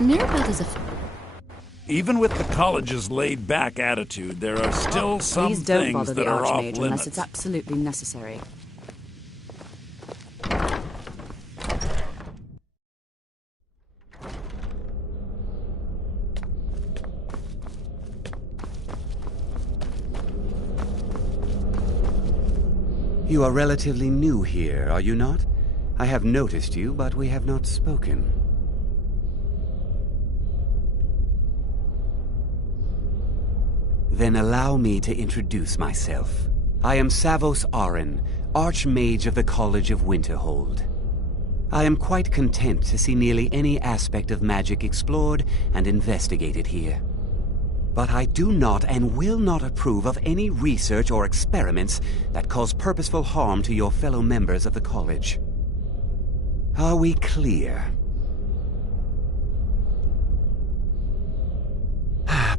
Mirabelle is a... Even with the college's laid-back attitude, there are still some Please don't things bother that the are off Archmage limits. unless it's absolutely necessary. You are relatively new here, are you not? I have noticed you, but we have not spoken. Then allow me to introduce myself. I am Savos Arin, Archmage of the College of Winterhold. I am quite content to see nearly any aspect of magic explored and investigated here. But I do not and will not approve of any research or experiments that cause purposeful harm to your fellow members of the college. Are we clear?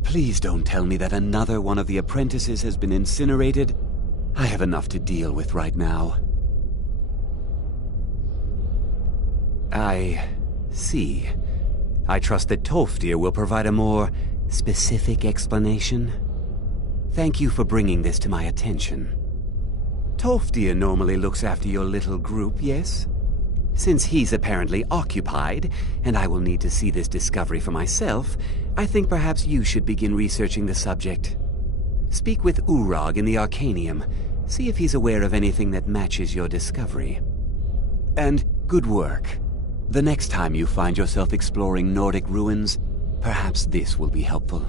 Please don't tell me that another one of the apprentices has been incinerated. I have enough to deal with right now. I see. I trust that Tolfdir will provide a more specific explanation. Thank you for bringing this to my attention. Tolfdir normally looks after your little group, yes? Since he's apparently occupied, and I will need to see this discovery for myself, I think perhaps you should begin researching the subject. Speak with Urag in the Arcanium. See if he's aware of anything that matches your discovery. And good work. The next time you find yourself exploring Nordic ruins, perhaps this will be helpful.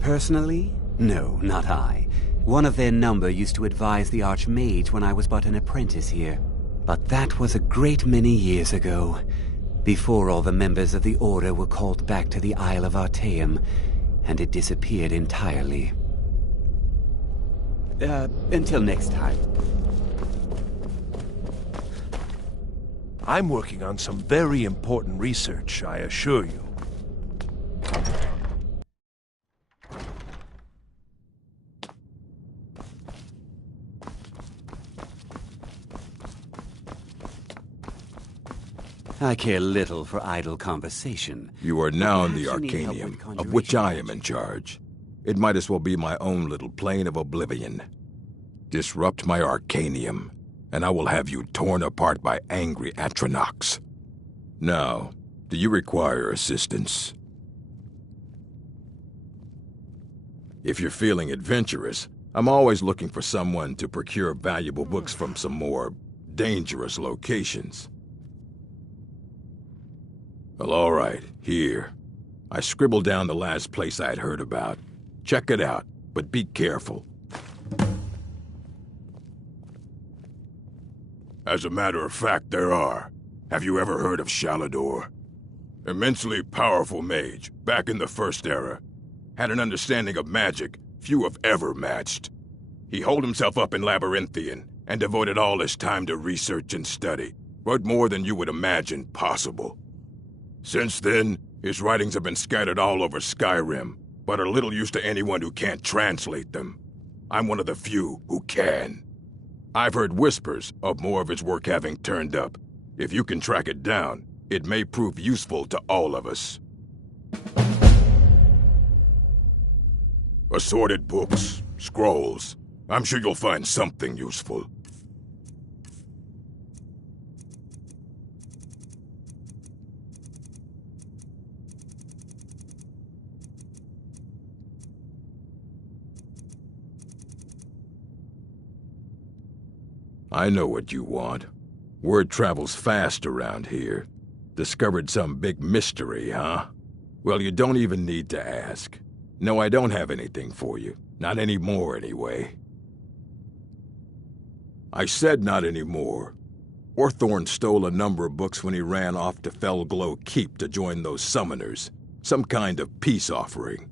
Personally? No, not I. One of their number used to advise the Archmage when I was but an apprentice here. But that was a great many years ago, before all the members of the Order were called back to the Isle of Artaeum, and it disappeared entirely. Until next time. I'm working on some very important research, I assure you. I care little for idle conversation. You are now in the Perhaps you need help with Arcanium, of which I am conjuration in charge. It might as well be my own little plane of oblivion. Disrupt my Arcanium, and I will have you torn apart by angry Atronachs. Now, do you require assistance? If you're feeling adventurous, I'm always looking for someone to procure valuable books from some more dangerous locations. Well, all right, here. I scribbled down the last place I'd heard about. Check it out, but be careful. As a matter of fact, there are. Have you ever heard of Shalador? Immensely powerful mage, back in the First Era. Had an understanding of magic few have ever matched. He holed himself up in Labyrinthian and devoted all his time to research and study. Wrote more than you would imagine possible. Since then, his writings have been scattered all over Skyrim, but are little use to anyone who can't translate them. I'm one of the few who can. I've heard whispers of more of his work having turned up. If you can track it down, it may prove useful to all of us. Assorted books, scrolls. I'm sure you'll find something useful. I know what you want. Word travels fast around here. Discovered some big mystery, huh? Well, you don't even need to ask. No, I don't have anything for you. Not anymore, anyway. I said not anymore. Orthorn stole a number of books when he ran off to Felglow Keep to join those summoners. Some kind of peace offering.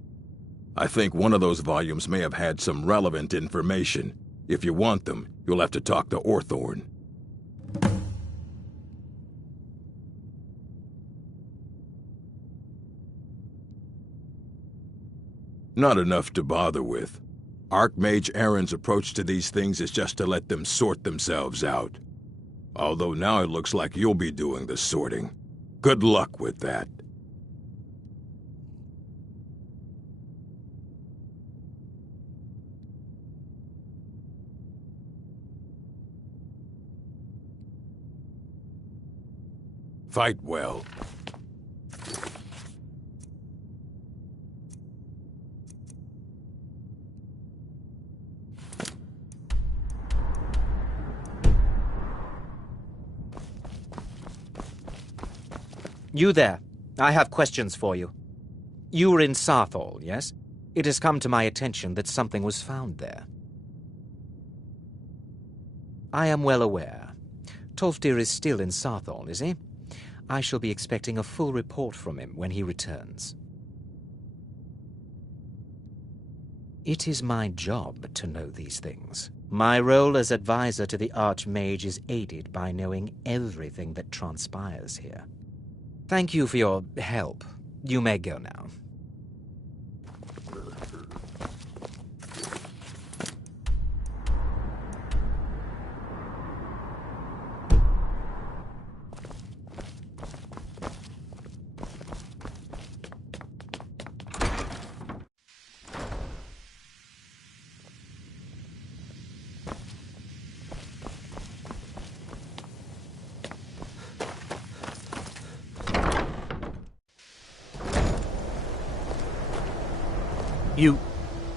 I think one of those volumes may have had some relevant information. If you want them, you'll have to talk to Orthorn. Not enough to bother with. Archmage Aaron's approach to these things is just to let them sort themselves out. Although now it looks like you'll be doing the sorting. Good luck with that. Fight well. You there. I have questions for you. You were in Sarthal, yes? It has come to my attention that something was found there. I am well aware. Tolfdir is still in Sarthal, is he? I shall be expecting a full report from him when he returns. It is my job to know these things. My role as advisor to the Archmage is aided by knowing everything that transpires here. Thank you for your help. You may go now.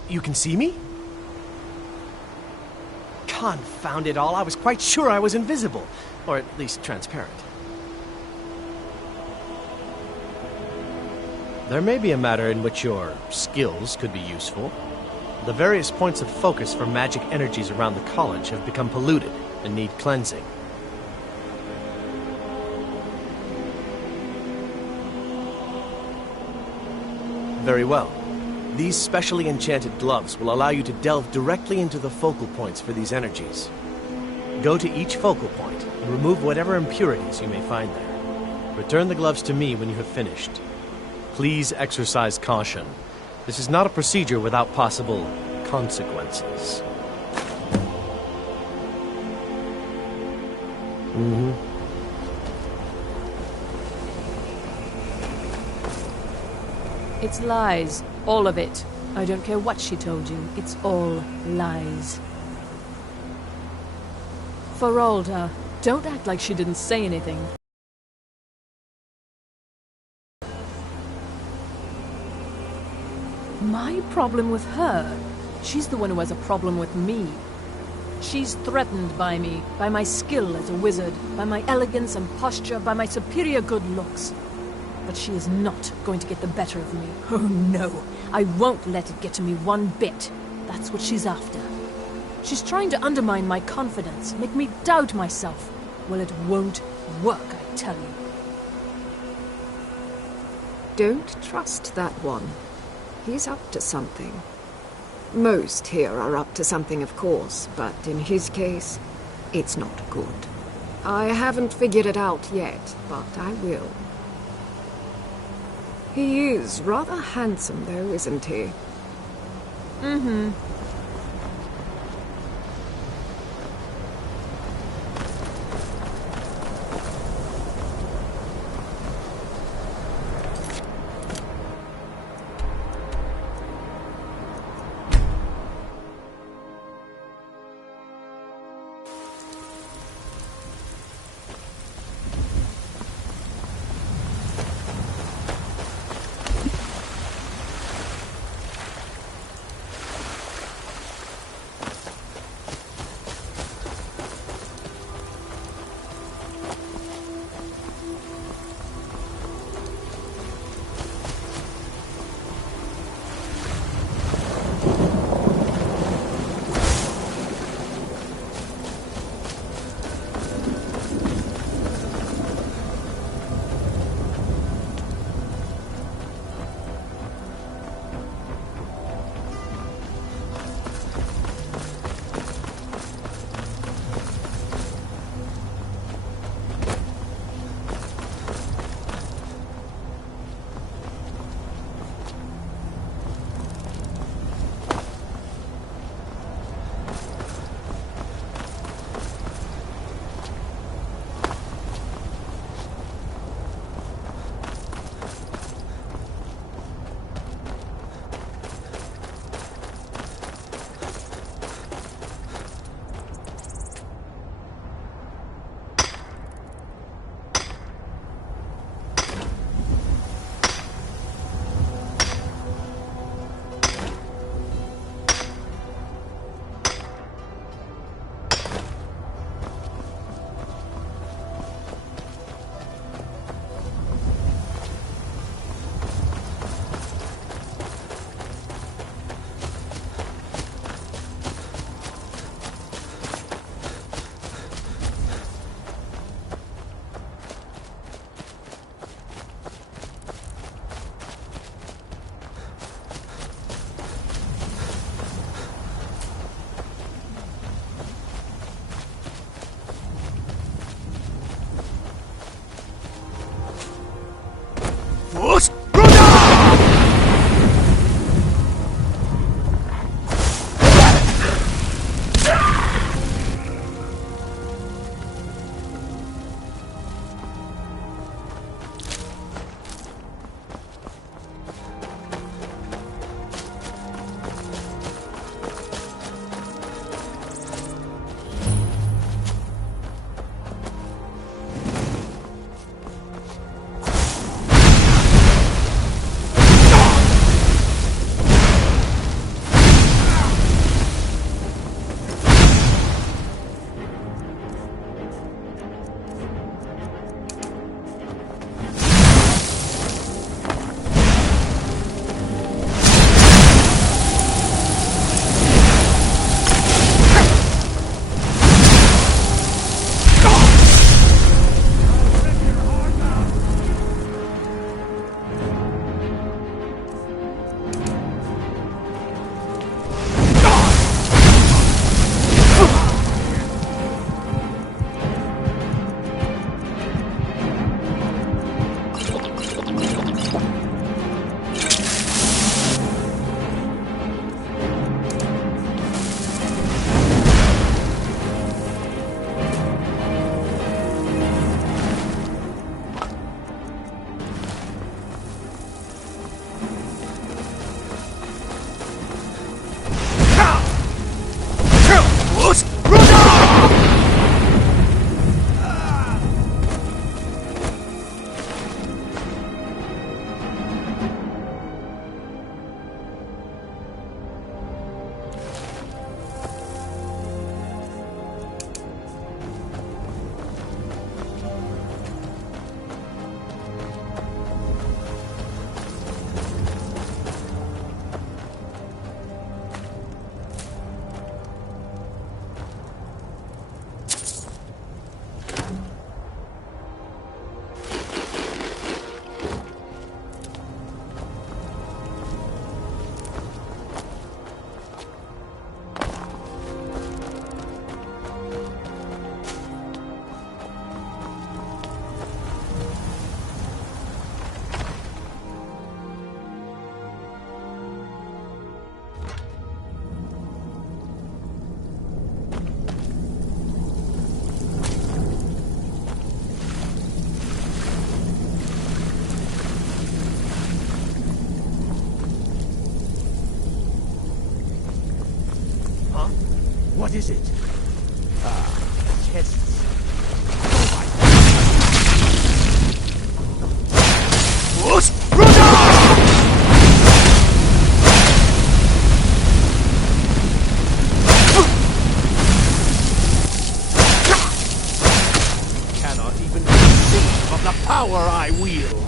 You can see me? Confound it all, I was quite sure I was invisible. Or at least transparent. There may be a matter in which your skills could be useful. The various points of focus for magic energies around the college have become polluted and need cleansing. Very well. These specially enchanted gloves will allow you to delve directly into the focal points for these energies. Go to each focal point and remove whatever impurities you may find there. Return the gloves to me when you have finished. Please exercise caution. This is not a procedure without possible consequences. It's lies. All of it. I don't care what she told you. It's all lies. Feralda, don't act like she didn't say anything. My problem with her? She's the one who has a problem with me. She's threatened by me, by my skill as a wizard, by my elegance and posture, by my superior good looks. But she is not going to get the better of me. Oh no, I won't let it get to me one bit. That's what she's after. She's trying to undermine my confidence, make me doubt myself. Well, it won't work, I tell you. Don't trust that one. He's up to something. Most here are up to something, of course, but in his case, it's not good. I haven't figured it out yet, but I will. He is rather handsome, though, isn't he? Mm-hmm. What is it? Tests. Cannot even conceive of the power I wield.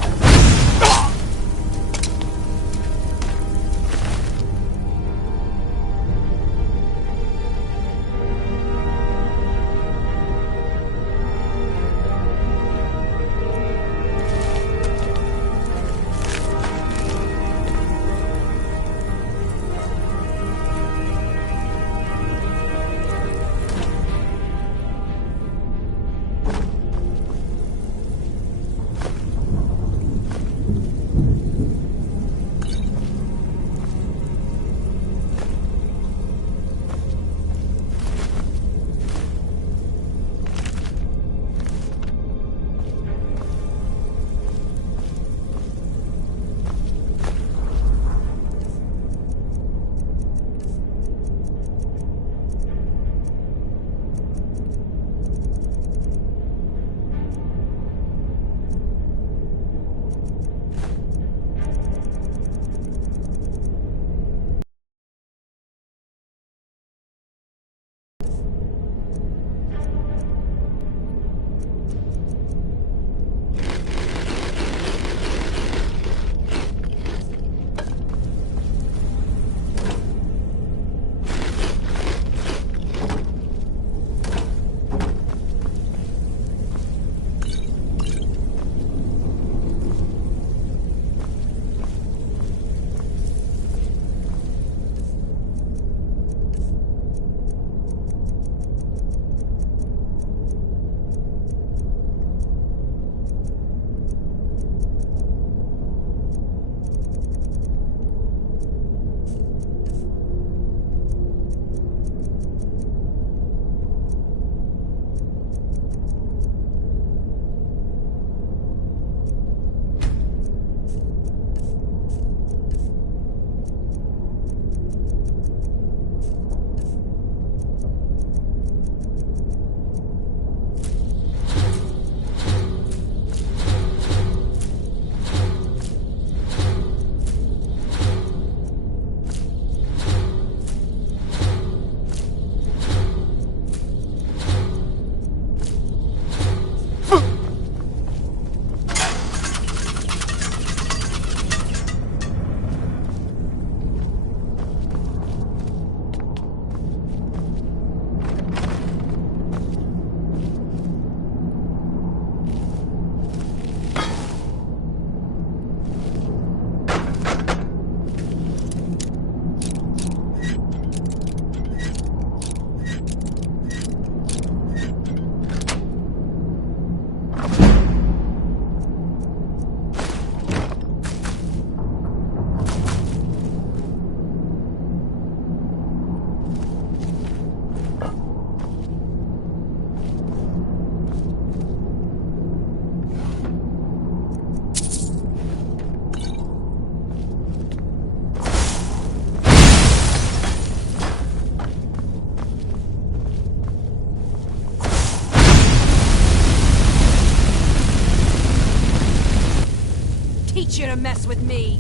Teach you to mess with me!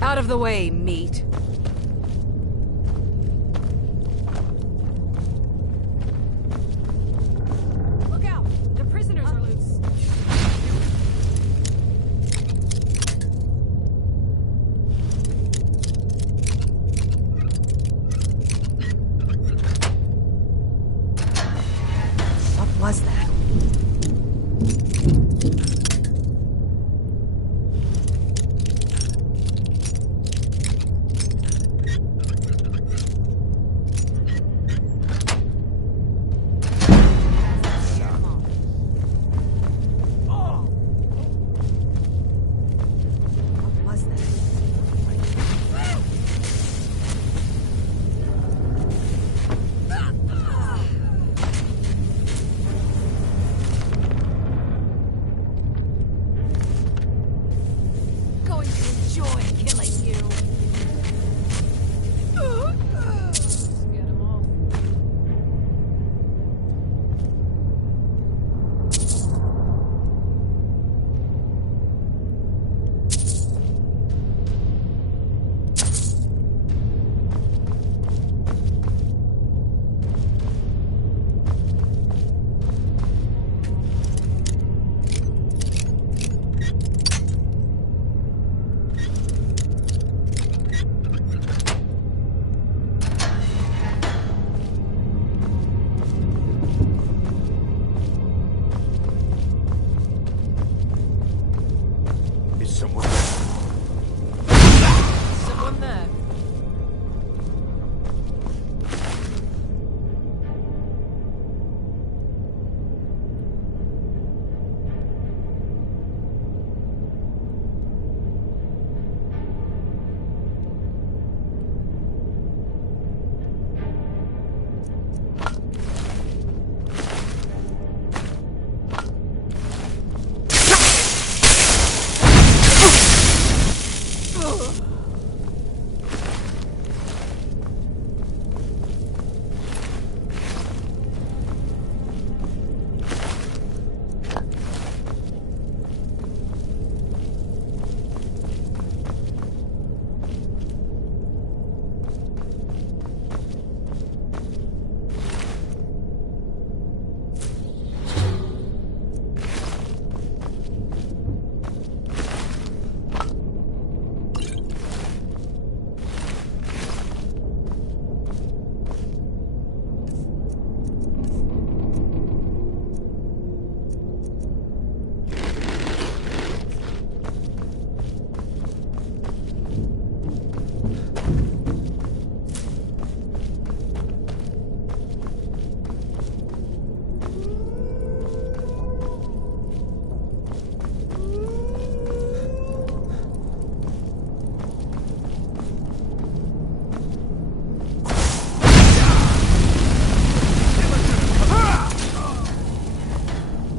Out of the way, meat. Look out! The prisoners are loose. What was that?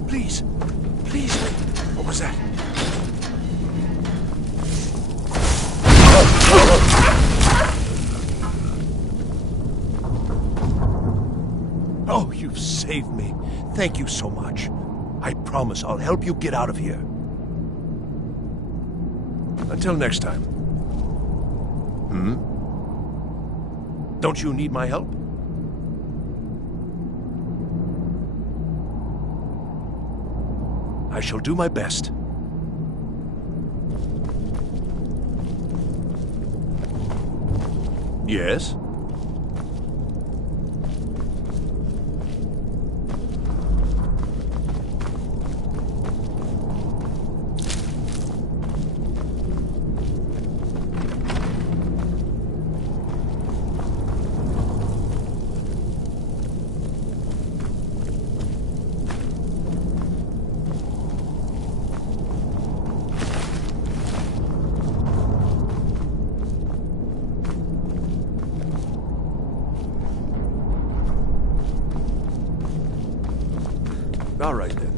Please. Please. What was that? Oh, you've saved me. Thank you so much. I promise I'll help you get out of here. Until next time. Don't you need my help? I shall do my best. Yes? All right, then.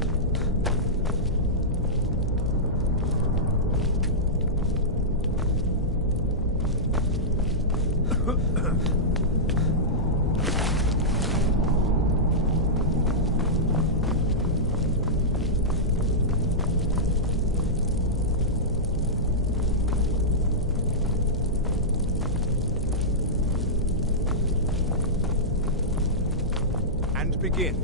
And begin.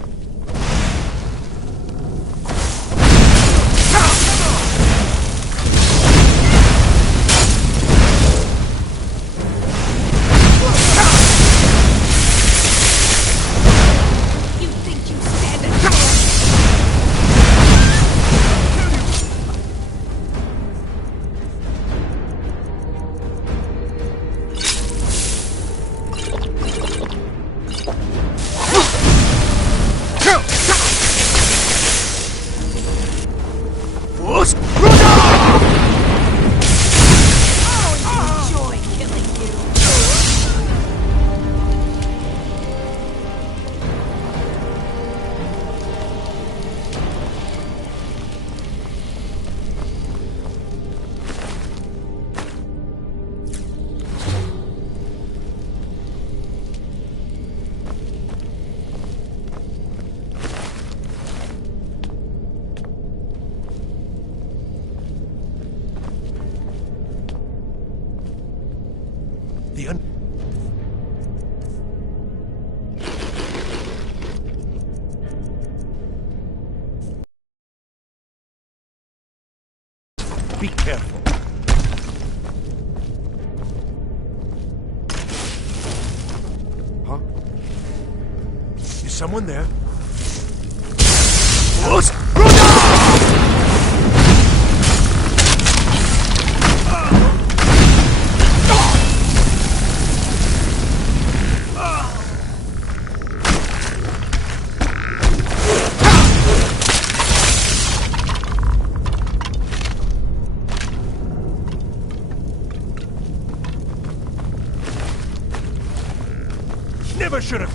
Be careful. Huh? Is someone there? Never should have.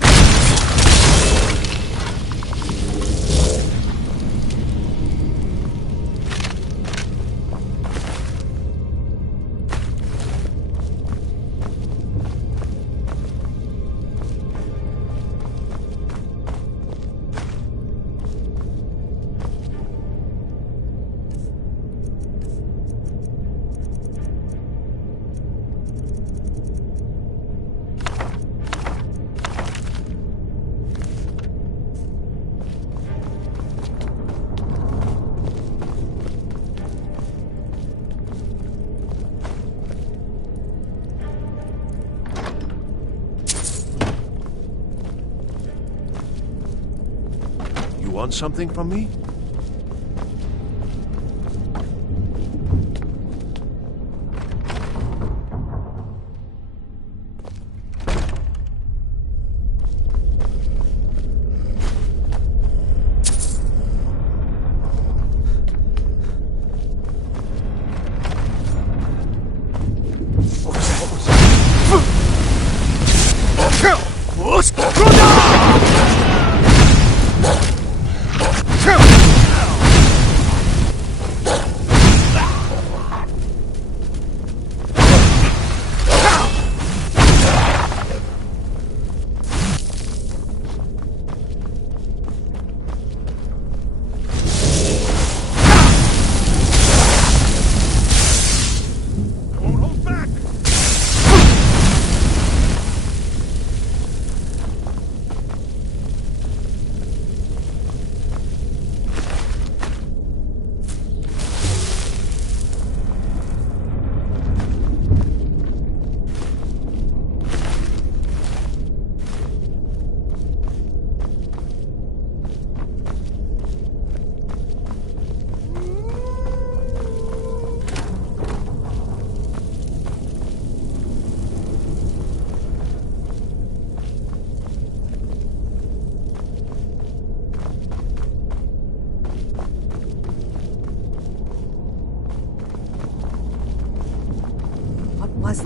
You want something from me? What was that? was...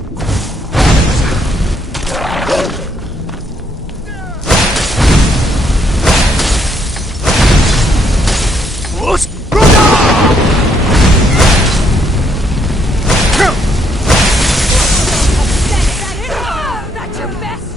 That's your best!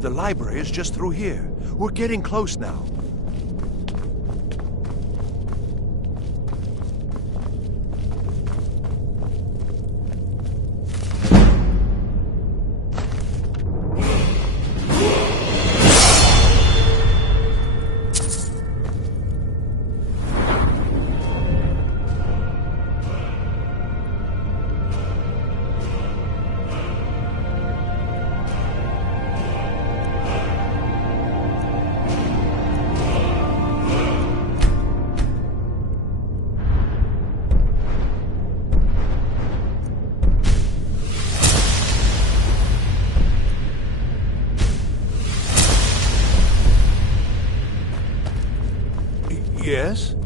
The library is just through here. We're getting close now. Yes?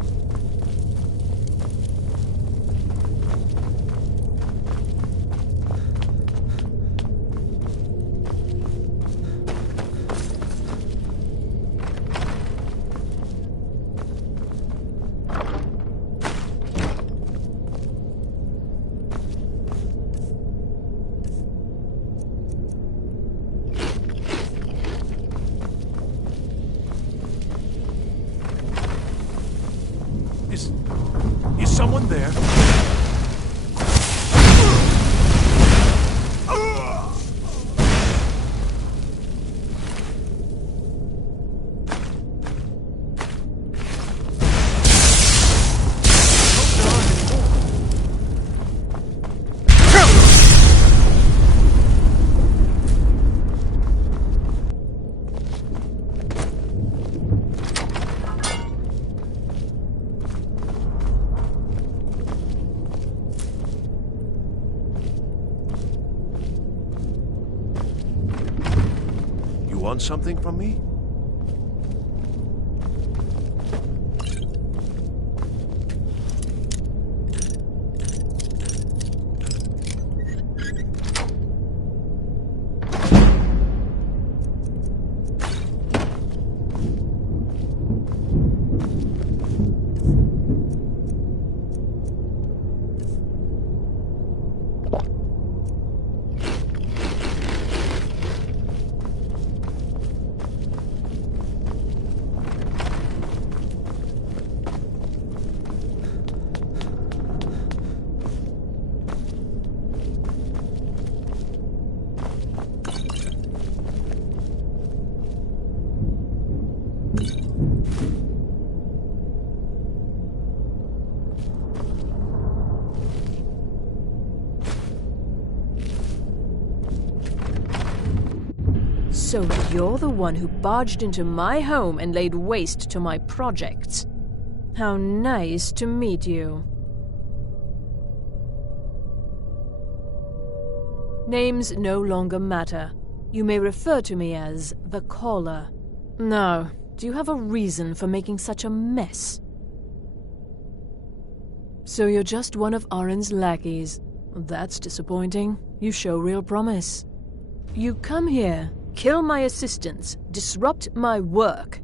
Is someone there? Want something from me? So you're the one who barged into my home and laid waste to my projects. How nice to meet you. Names no longer matter. You may refer to me as the Caller. Now, do you have a reason for making such a mess? So you're just one of Arin's lackeys. That's disappointing. You show real promise. You come here, kill my assistants, disrupt my work.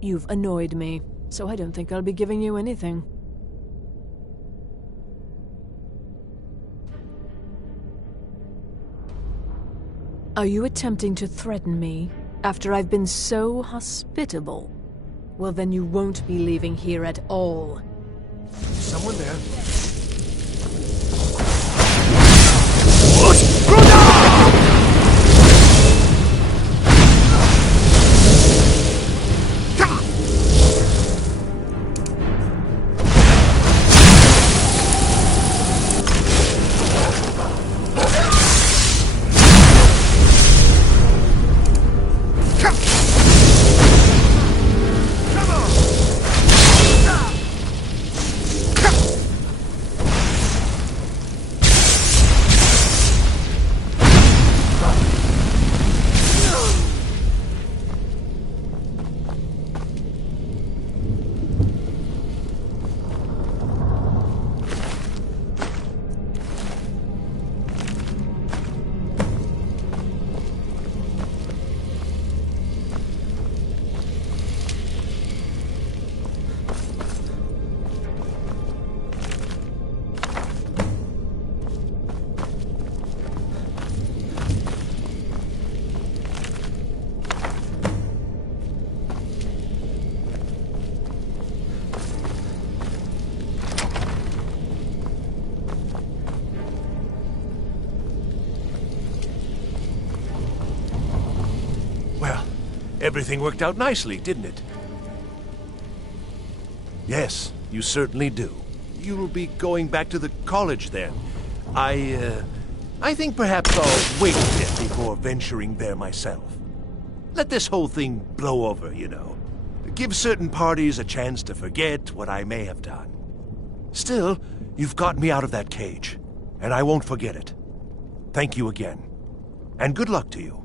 You've annoyed me, so I don't think I'll be giving you anything. Are you attempting to threaten me after I've been so hospitable? Well, then you won't be leaving here at all. someone there. Everything worked out nicely, didn't it? Yes, you certainly do. You'll be going back to the college then. I think perhaps I'll wait a bit before venturing there myself. Let this whole thing blow over, you know. Give certain parties a chance to forget what I may have done. Still, you've got me out of that cage, and I won't forget it. Thank you again, and good luck to you.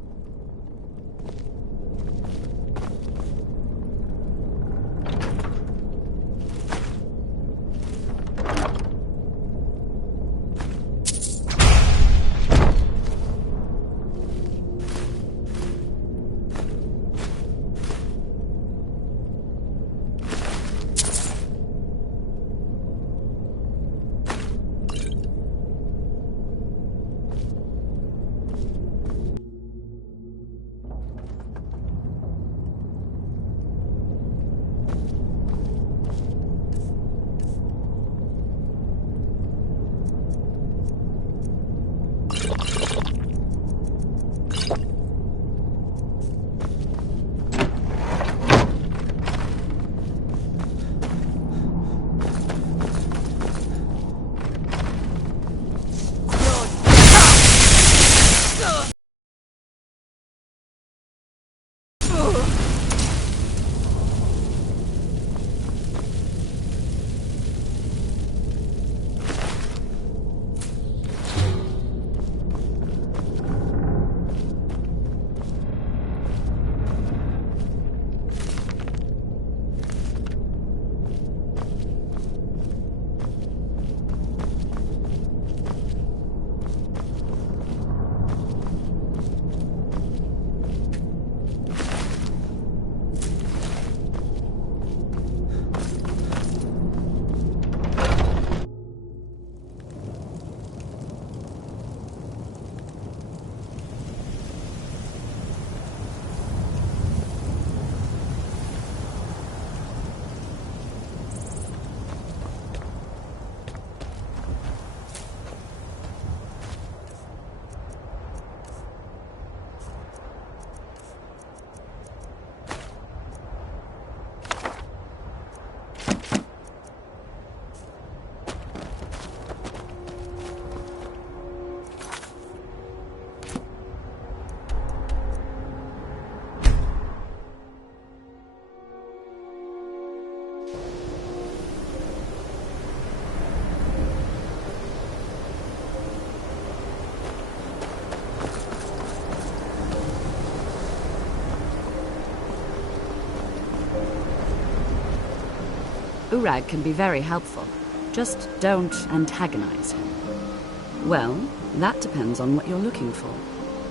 Urag can be very helpful. Just don't antagonize him. Well, that depends on what you're looking for.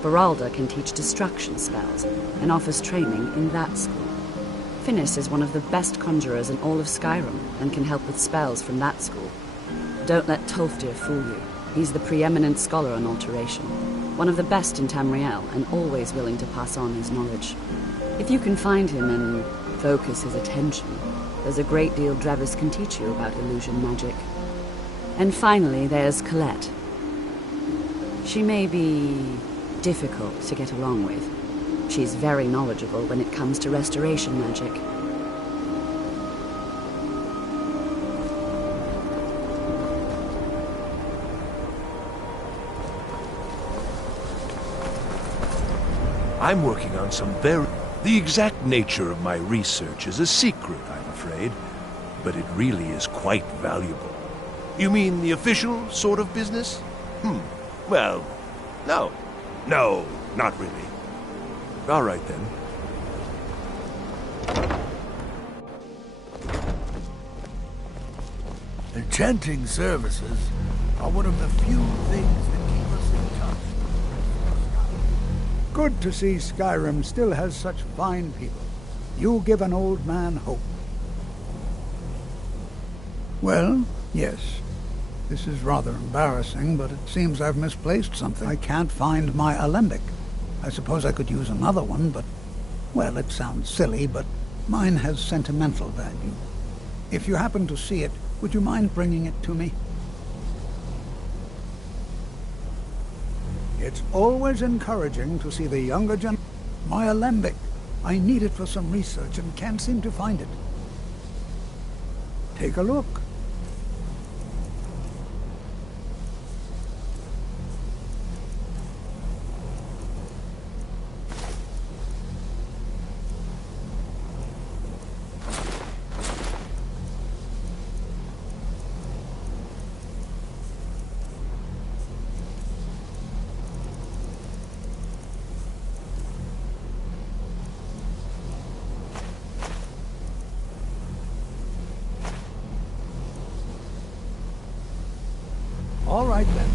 Baralda can teach destruction spells and offers training in that school. Finis is one of the best conjurers in all of Skyrim and can help with spells from that school. Don't let Tolfdir fool you. He's the preeminent scholar on alteration, one of the best in Tamriel and always willing to pass on his knowledge. If you can find him and focus his attention, There's a great deal Drevis can teach you about illusion magic. And finally, there's Colette. She may be difficult to get along with. She's very knowledgeable when it comes to restoration magic. I'm working on some very... The exact nature of my research is a secret, I'm afraid. But it really is quite valuable. You mean the official sort of business? Well, no. No, not really. All right, then. Enchanting services are one of the few things that keep us in touch. Good to see Skyrim still has such fine people. You give an old man hope. Well, yes. This is rather embarrassing, but it seems I've misplaced something. I can't find my alembic. I suppose I could use another one, but... Well, it sounds silly, but mine has sentimental value. If you happen to see it, would you mind bringing it to me? It's always encouraging to see the younger gen... My alembic. I need it for some research and can't seem to find it. Take a look. All right, then.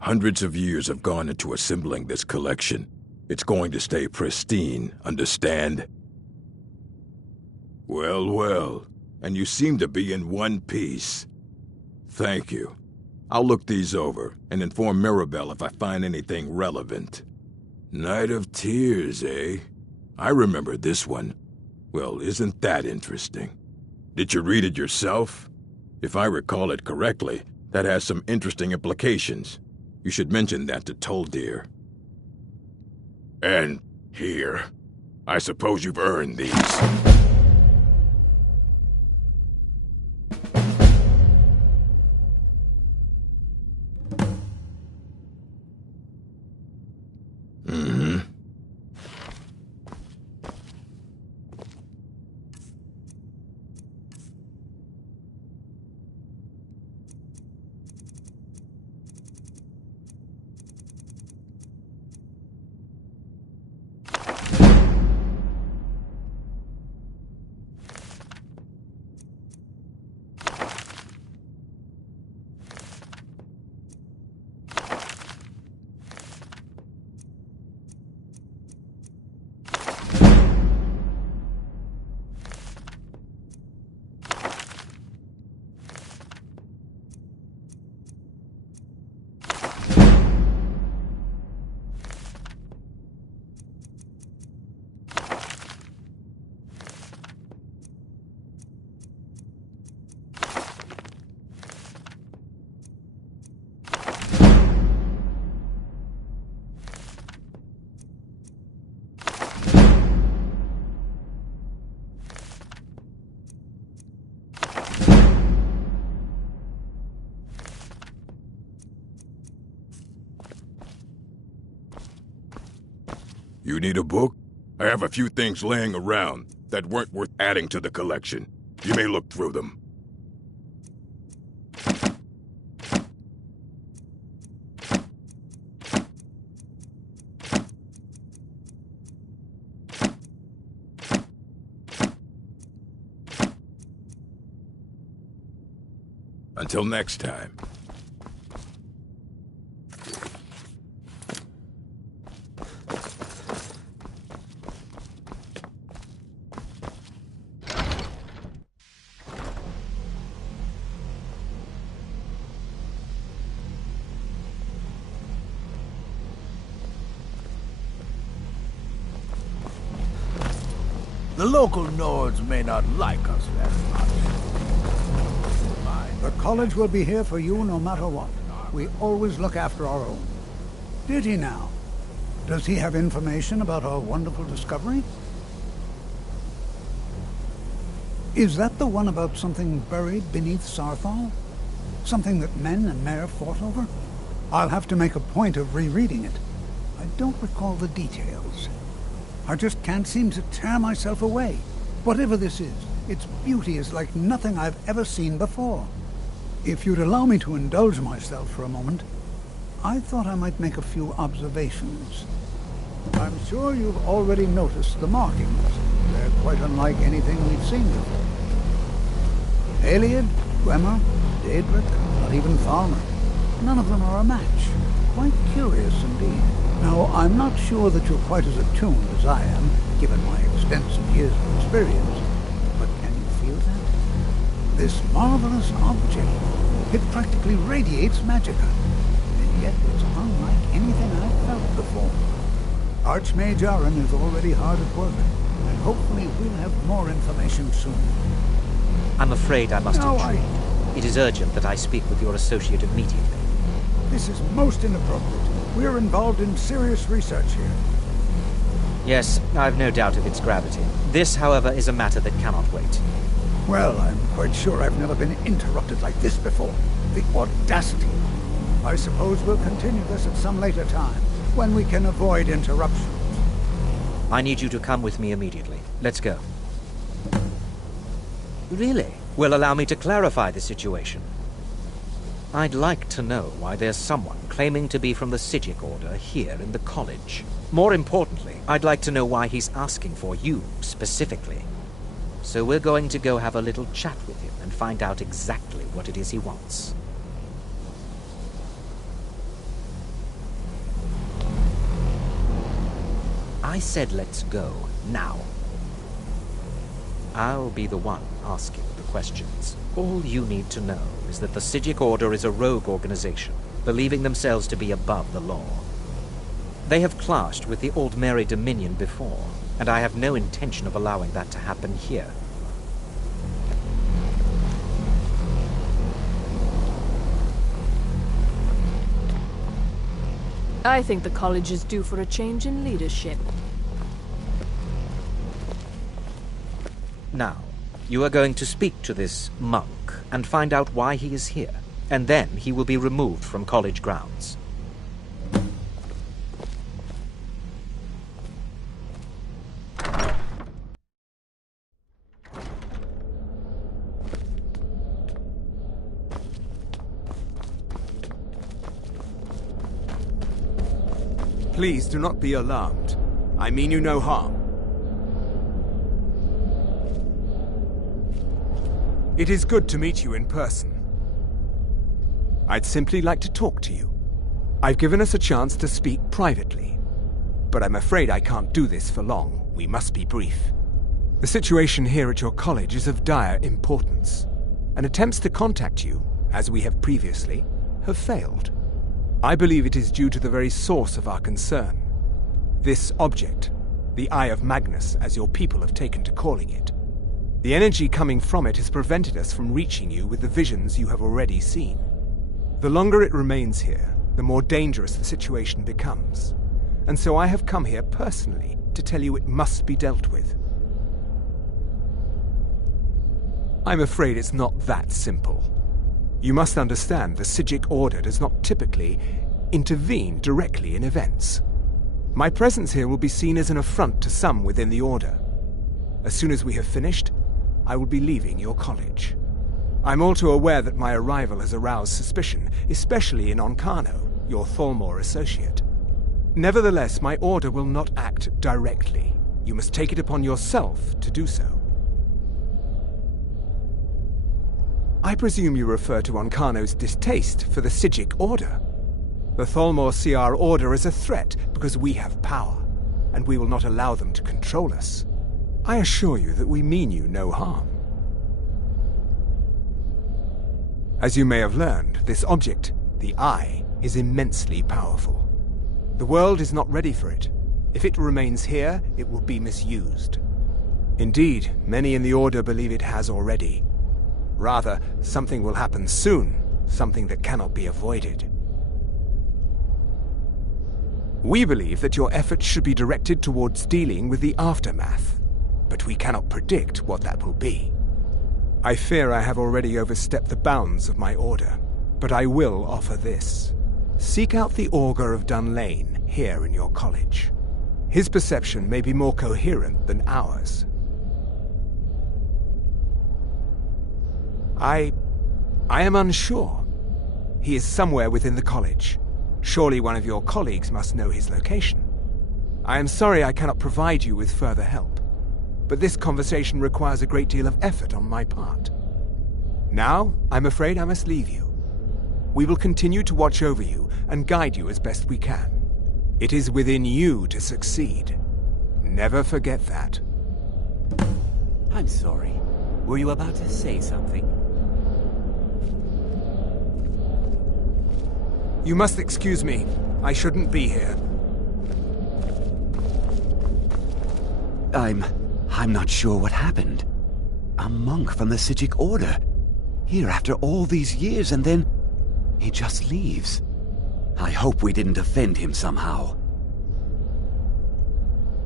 Hundreds of years have gone into assembling this collection. It's going to stay pristine, understand? Well, well. And you seem to be in one piece. Thank you. I'll look these over and inform Mirabelle if I find anything relevant. Night of Tears, eh? I remember this one. Well, isn't that interesting? Did you read it yourself? If I recall it correctly, that has some interesting implications. You should mention that to Toldir. And here. I suppose you've earned these. You need a book? I have a few things laying around that weren't worth adding to the collection. You may look through them. Until next time. The local Nords may not like us very much. The college will be here for you no matter what. We always look after our own. Did he now? Does he have information about our wonderful discovery? Is that the one about something buried beneath Sarthal? Something that men and Mare fought over? I'll have to make a point of rereading it. I don't recall the details. I just can't seem to tear myself away. Whatever this is, its beauty is like nothing I've ever seen before. If you'd allow me to indulge myself for a moment, I thought I might make a few observations. I'm sure you've already noticed the markings. They're quite unlike anything we've seen before. Aliad, Gwemmer, Daedric, not even Thalmer. None of them are a match. Quite curious indeed. Now, I'm not sure that you're quite as attuned as I am, given my extensive years of experience, but can you feel that? This marvelous object, it practically radiates magicka, and yet it's unlike anything I've felt before. Archmage Aaron is already hard at work, and hopefully we'll have more information soon. I'm afraid I must No, intrude. It is urgent that I speak with your associate immediately. This is most inappropriate. We're involved in serious research here. Yes, I've no doubt of its gravity. This, however, is a matter that cannot wait. Well, I'm quite sure I've never been interrupted like this before. The audacity. I suppose we'll continue this at some later time, when we can avoid interruptions. I need you to come with me immediately. Let's go. Really? Well, allow me to clarify the situation. I'd like to know why there's someone claiming to be from the Psijic Order here in the college. More importantly, I'd like to know why he's asking for you, specifically. So we're going to go have a little chat with him and find out exactly what it is he wants. I said let's go, now. I'll be the one asking the questions. All you need to know is that the Psijic Order is a rogue organization, believing themselves to be above the law. They have clashed with the Aldmeri Dominion before, and I have no intention of allowing that to happen here. I think the college is due for a change in leadership. Now, you are going to speak to this monk and find out why he is here, and then he will be removed from college grounds. Please do not be alarmed. I mean you no harm. It is good to meet you in person. I'd simply like to talk to you. I've given us a chance to speak privately, but I'm afraid I can't do this for long. We must be brief. The situation here at your college is of dire importance, and attempts to contact you, as we have previously, have failed. I believe it is due to the very source of our concern. This object, the Eye of Magnus, as your people have taken to calling it. The energy coming from it has prevented us from reaching you with the visions you have already seen. The longer it remains here, the more dangerous the situation becomes. And so I have come here personally to tell you it must be dealt with. I'm afraid it's not that simple. You must understand the Psijic Order does not typically intervene directly in events. My presence here will be seen as an affront to some within the Order. As soon as we have finished, I will be leaving your college. I'm all too aware that my arrival has aroused suspicion, especially in Onkano, your Thalmor associate. Nevertheless, my order will not act directly. You must take it upon yourself to do so. I presume you refer to Onkano's distaste for the Psijic Order. The Thalmor see our order as a threat because we have power, and we will not allow them to control us. I assure you that we mean you no harm. As you may have learned, this object, the Eye, is immensely powerful. The world is not ready for it. If it remains here, it will be misused. Indeed, many in the Order believe it has already. Rather, something will happen soon, something that cannot be avoided. We believe that your efforts should be directed towards dealing with the aftermath, but we cannot predict what that will be. I fear I have already overstepped the bounds of my order, but I will offer this. Seek out the Augur of Dunlane here in your college. His perception may be more coherent than ours. I am unsure. He is somewhere within the college. Surely one of your colleagues must know his location. I am sorry I cannot provide you with further help, but this conversation requires a great deal of effort on my part. Now, I'm afraid I must leave you. We will continue to watch over you and guide you as best we can. It is within you to succeed. Never forget that. I'm sorry. Were you about to say something? You must excuse me. I shouldn't be here. I'm not sure what happened. A monk from the Sijic Order. Here after all these years, and then he just leaves. I hope we didn't offend him somehow.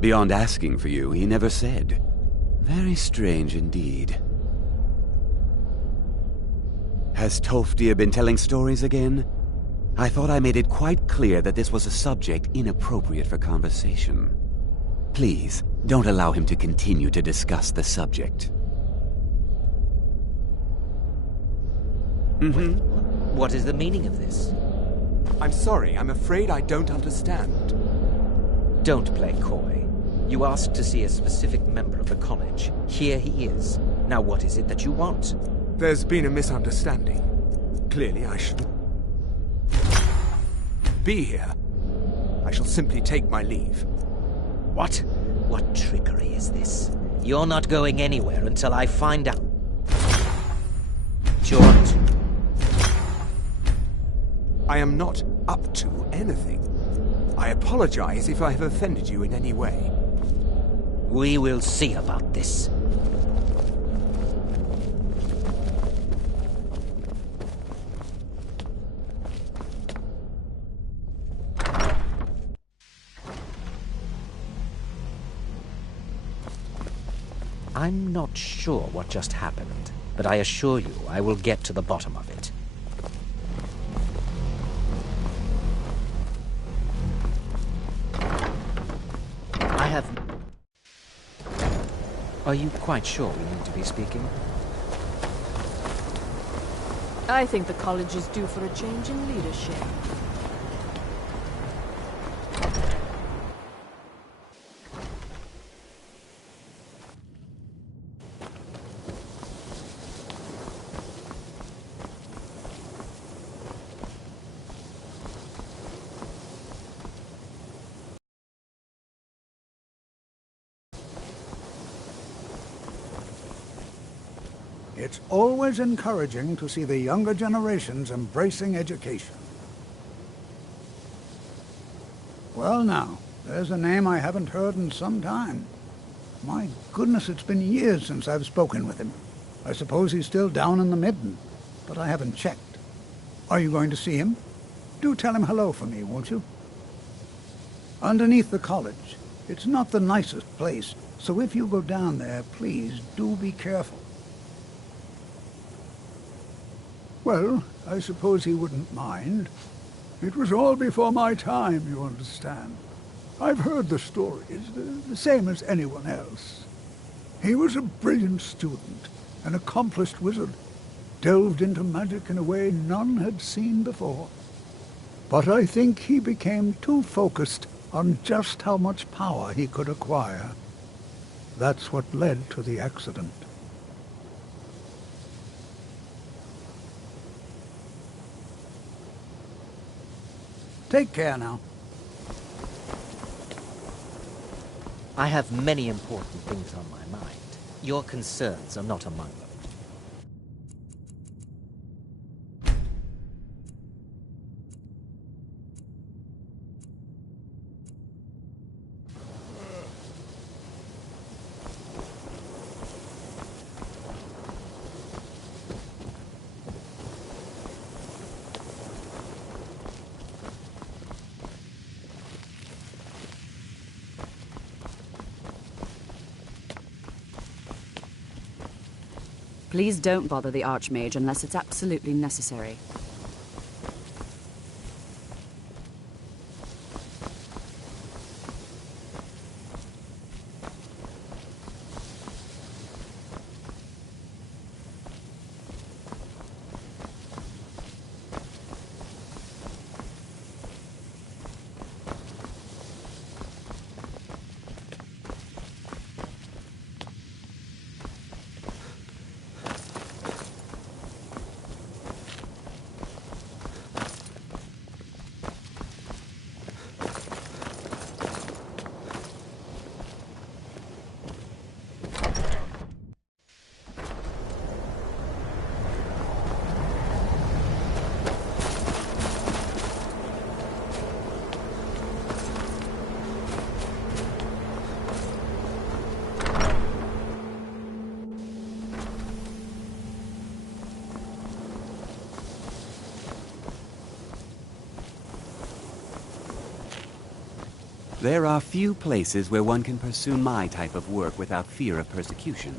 Beyond asking for you, he never said. Very strange indeed. Has Tolfdir been telling stories again? I thought I made it quite clear that this was a subject inappropriate for conversation. Please, don't allow him to continue to discuss the subject. What is the meaning of this? I'm sorry, I'm afraid I don't understand. Don't play coy. You asked to see a specific member of the college. Here he is. Now what is it that you want? There's been a misunderstanding. Clearly I shouldn't be here. I shall simply take my leave. What? What trickery is this? You're not going anywhere until I find out. You're up to. I am not up to anything. I apologize if I have offended you in any way. We will see about this. I'm not sure what just happened, but I assure you I will get to the bottom of it. Are you quite sure we need to be speaking? I think the college is due for a change in leadership. It's always encouraging to see the younger generations embracing education. Well now, there's a name I haven't heard in some time. My goodness, it's been years since I've spoken with him. I suppose he's still down in the Midden, but I haven't checked. Are you going to see him? Do tell him hello for me, won't you? Underneath the college. It's not the nicest place, so if you go down there, please do be careful. Well, I suppose he wouldn't mind. It was all before my time, you understand. I've heard the stories, the same as anyone else. He was a brilliant student, an accomplished wizard, delved into magic in a way none had seen before. But I think he became too focused on just how much power he could acquire. That's what led to the accident. Take care now. I have many important things on my mind. Your concerns are not among them. Please don't bother the Archmage unless it's absolutely necessary. There are few places where one can pursue my type of work without fear of persecution.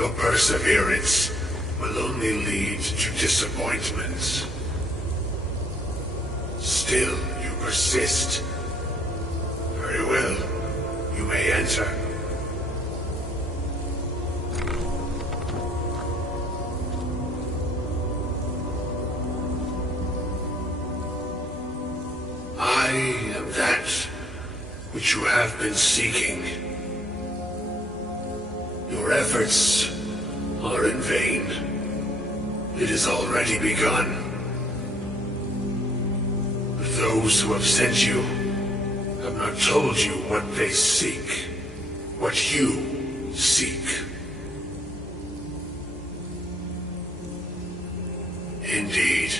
Your perseverance will only lead to disappointments. Still, you persist. Very well. You may enter. I am that which you have been seeking. Your efforts are in vain. It has already begun. But those who have sent you have not told you what they seek, what you seek. Indeed.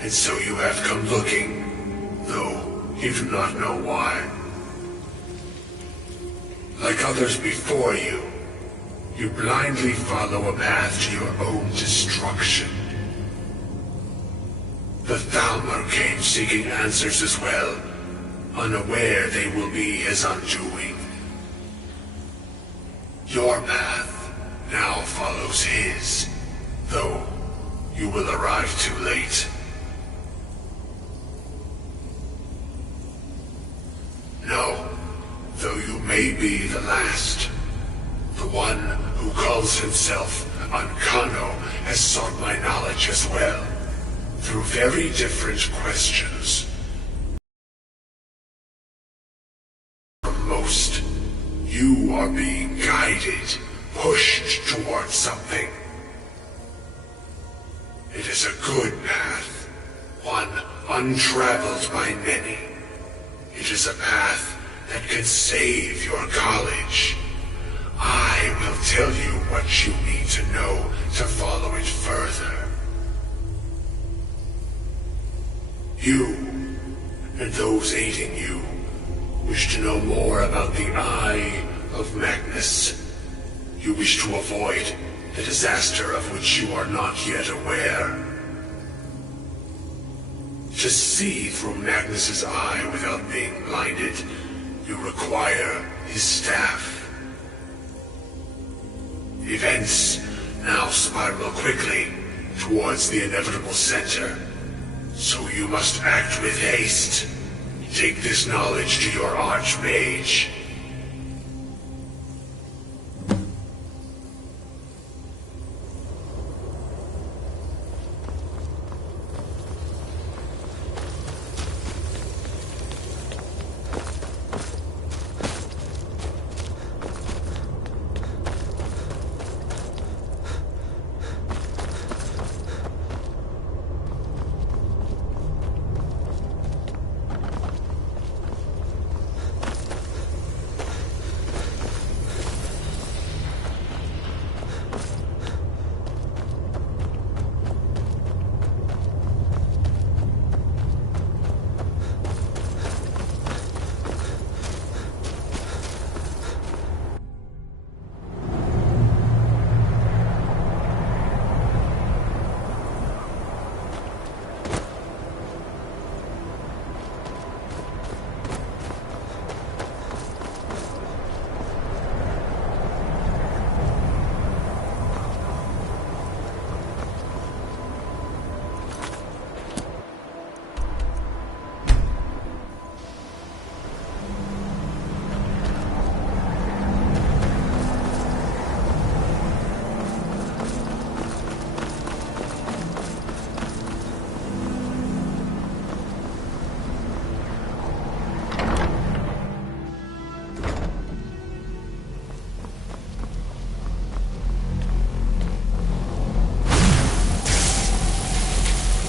And so you have come looking, though you do not know why. Like others before you, you blindly follow a path to your own destruction. The Thalmor came seeking answers as well, unaware they will be his undoing. Your path now follows his, though you will arrive too late. No, though you may be the last, the one who calls himself Ancano has sought my knowledge as well, through very different questions. From most, you are being guided, pushed towards something. It is a good path, one untraveled by many. It is a path that can save your college. I will tell you what you need to know to follow it further. You, and those aiding you, wish to know more about the Eye of Magnus. You wish to avoid the disaster of which you are not yet aware. To see through Magnus's eye without being blinded, you require his staff. Events now spiral quickly towards the inevitable center, so you must act with haste. Take this knowledge to your Archmage.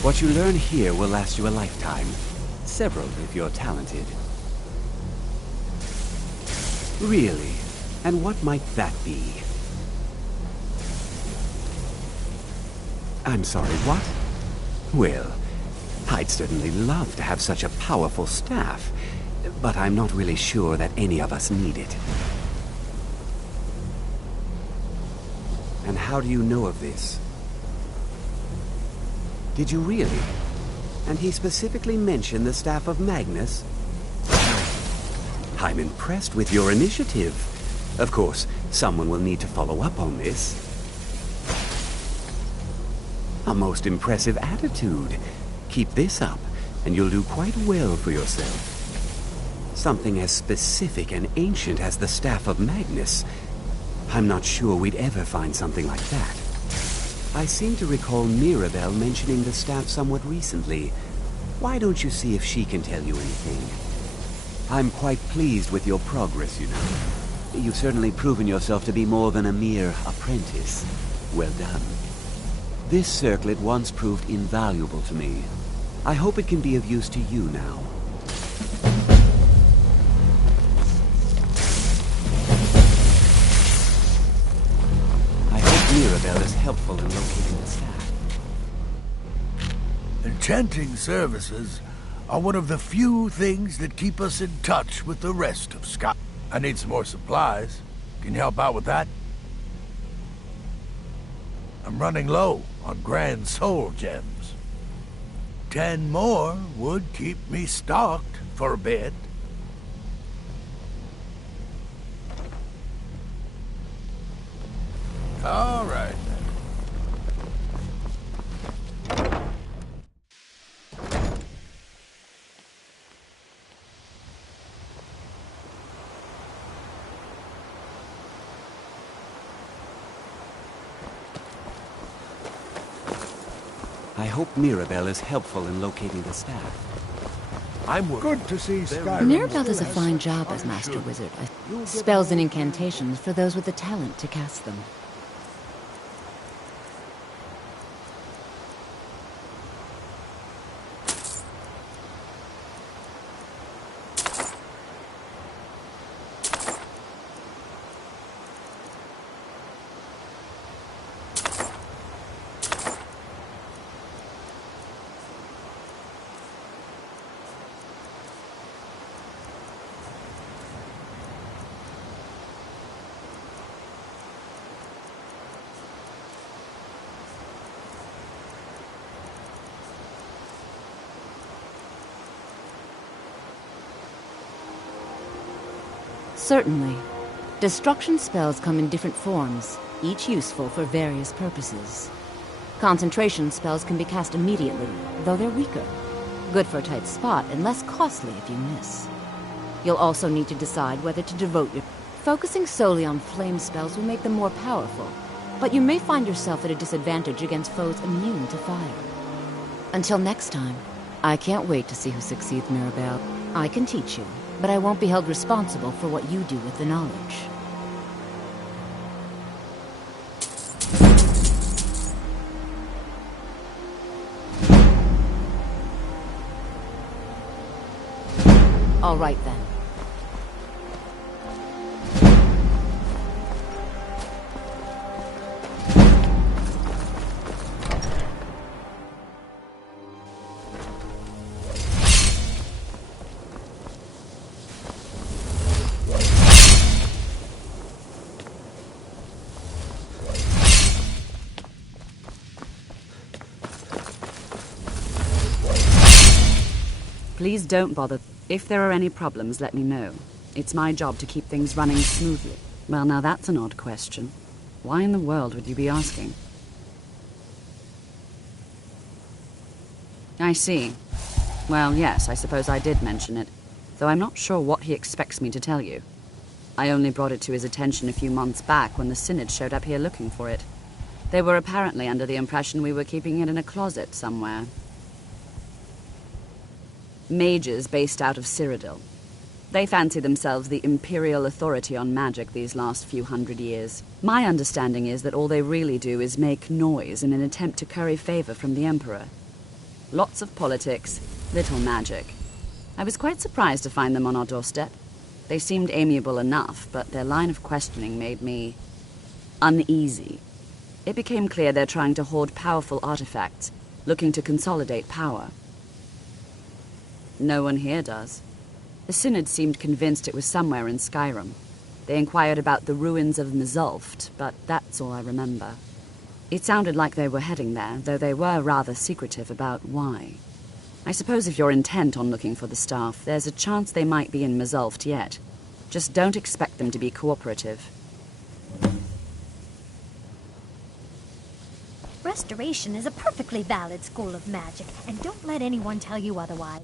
What you learn here will last you a lifetime. Several if you're talented. Really? And what might that be? I'm sorry, what? Well, I'd certainly love to have such a powerful staff, but I'm not really sure that any of us need it. And how do you know of this? Did you really? And he specifically mentioned the staff of Magnus? I'm impressed with your initiative. Of course, someone will need to follow up on this. A most impressive attitude. Keep this up, and you'll do quite well for yourself. Something as specific and ancient as the Staff of Magnus. I'm not sure we'd ever find something like that. I seem to recall Mirabelle mentioning the staff somewhat recently. Why don't you see if she can tell you anything? I'm quite pleased with your progress, you know. You've certainly proven yourself to be more than a mere apprentice. Well done. This circlet once proved invaluable to me. I hope it can be of use to you now. I hope Mirabelle is helpful in locating the staff. Enchanting services are one of the few things that keep us in touch with the rest of Sky. I need some more supplies. Can you help out with that? I'm running low on Grand Soul gems. 10 more would keep me stocked for a bit. All right. I hope Mirabelle is helpful in locating the staff. I'm Good to see Skyrim. Mirabelle does a fine job as Master Wizard. Spells and incantations for those with the talent to cast them. Certainly. Destruction spells come in different forms, each useful for various purposes. Concentration spells can be cast immediately, though they're weaker. Good for a tight spot and less costly if you miss. You'll also need to decide whether to devote your... Focusing solely on flame spells will make them more powerful, but you may find yourself at a disadvantage against foes immune to fire. Until next time, I can't wait to see who succeeds, Mirabelle. I can teach you, but I won't be held responsible for what you do with the knowledge. All right, then. Please don't bother. If there are any problems, let me know. It's my job to keep things running smoothly. Well, now that's an odd question. Why in the world would you be asking? I see. Well, yes, I suppose I did mention it, though I'm not sure what he expects me to tell you. I only brought it to his attention a few months back when the Synod showed up here looking for it. They were apparently under the impression we were keeping it in a closet somewhere. Mages based out of Cyrodiil. They fancy themselves the imperial authority on magic these last few hundred years. My understanding is that all they really do is make noise in an attempt to curry favor from the Emperor. Lots of politics, little magic. I was quite surprised to find them on our doorstep. They seemed amiable enough, but their line of questioning made me uneasy. It became clear they're trying to hoard powerful artifacts, looking to consolidate power. No one here does. The Synod seemed convinced it was somewhere in Skyrim. They inquired about the ruins of Mzulft, but that's all I remember. It sounded like they were heading there, though they were rather secretive about why. I suppose if you're intent on looking for the staff, there's a chance they might be in Mzulft yet. Just don't expect them to be cooperative. Restoration is a perfectly valid school of magic, and don't let anyone tell you otherwise.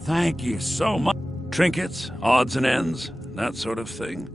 Thank you so much. Trinkets, odds and ends, that sort of thing.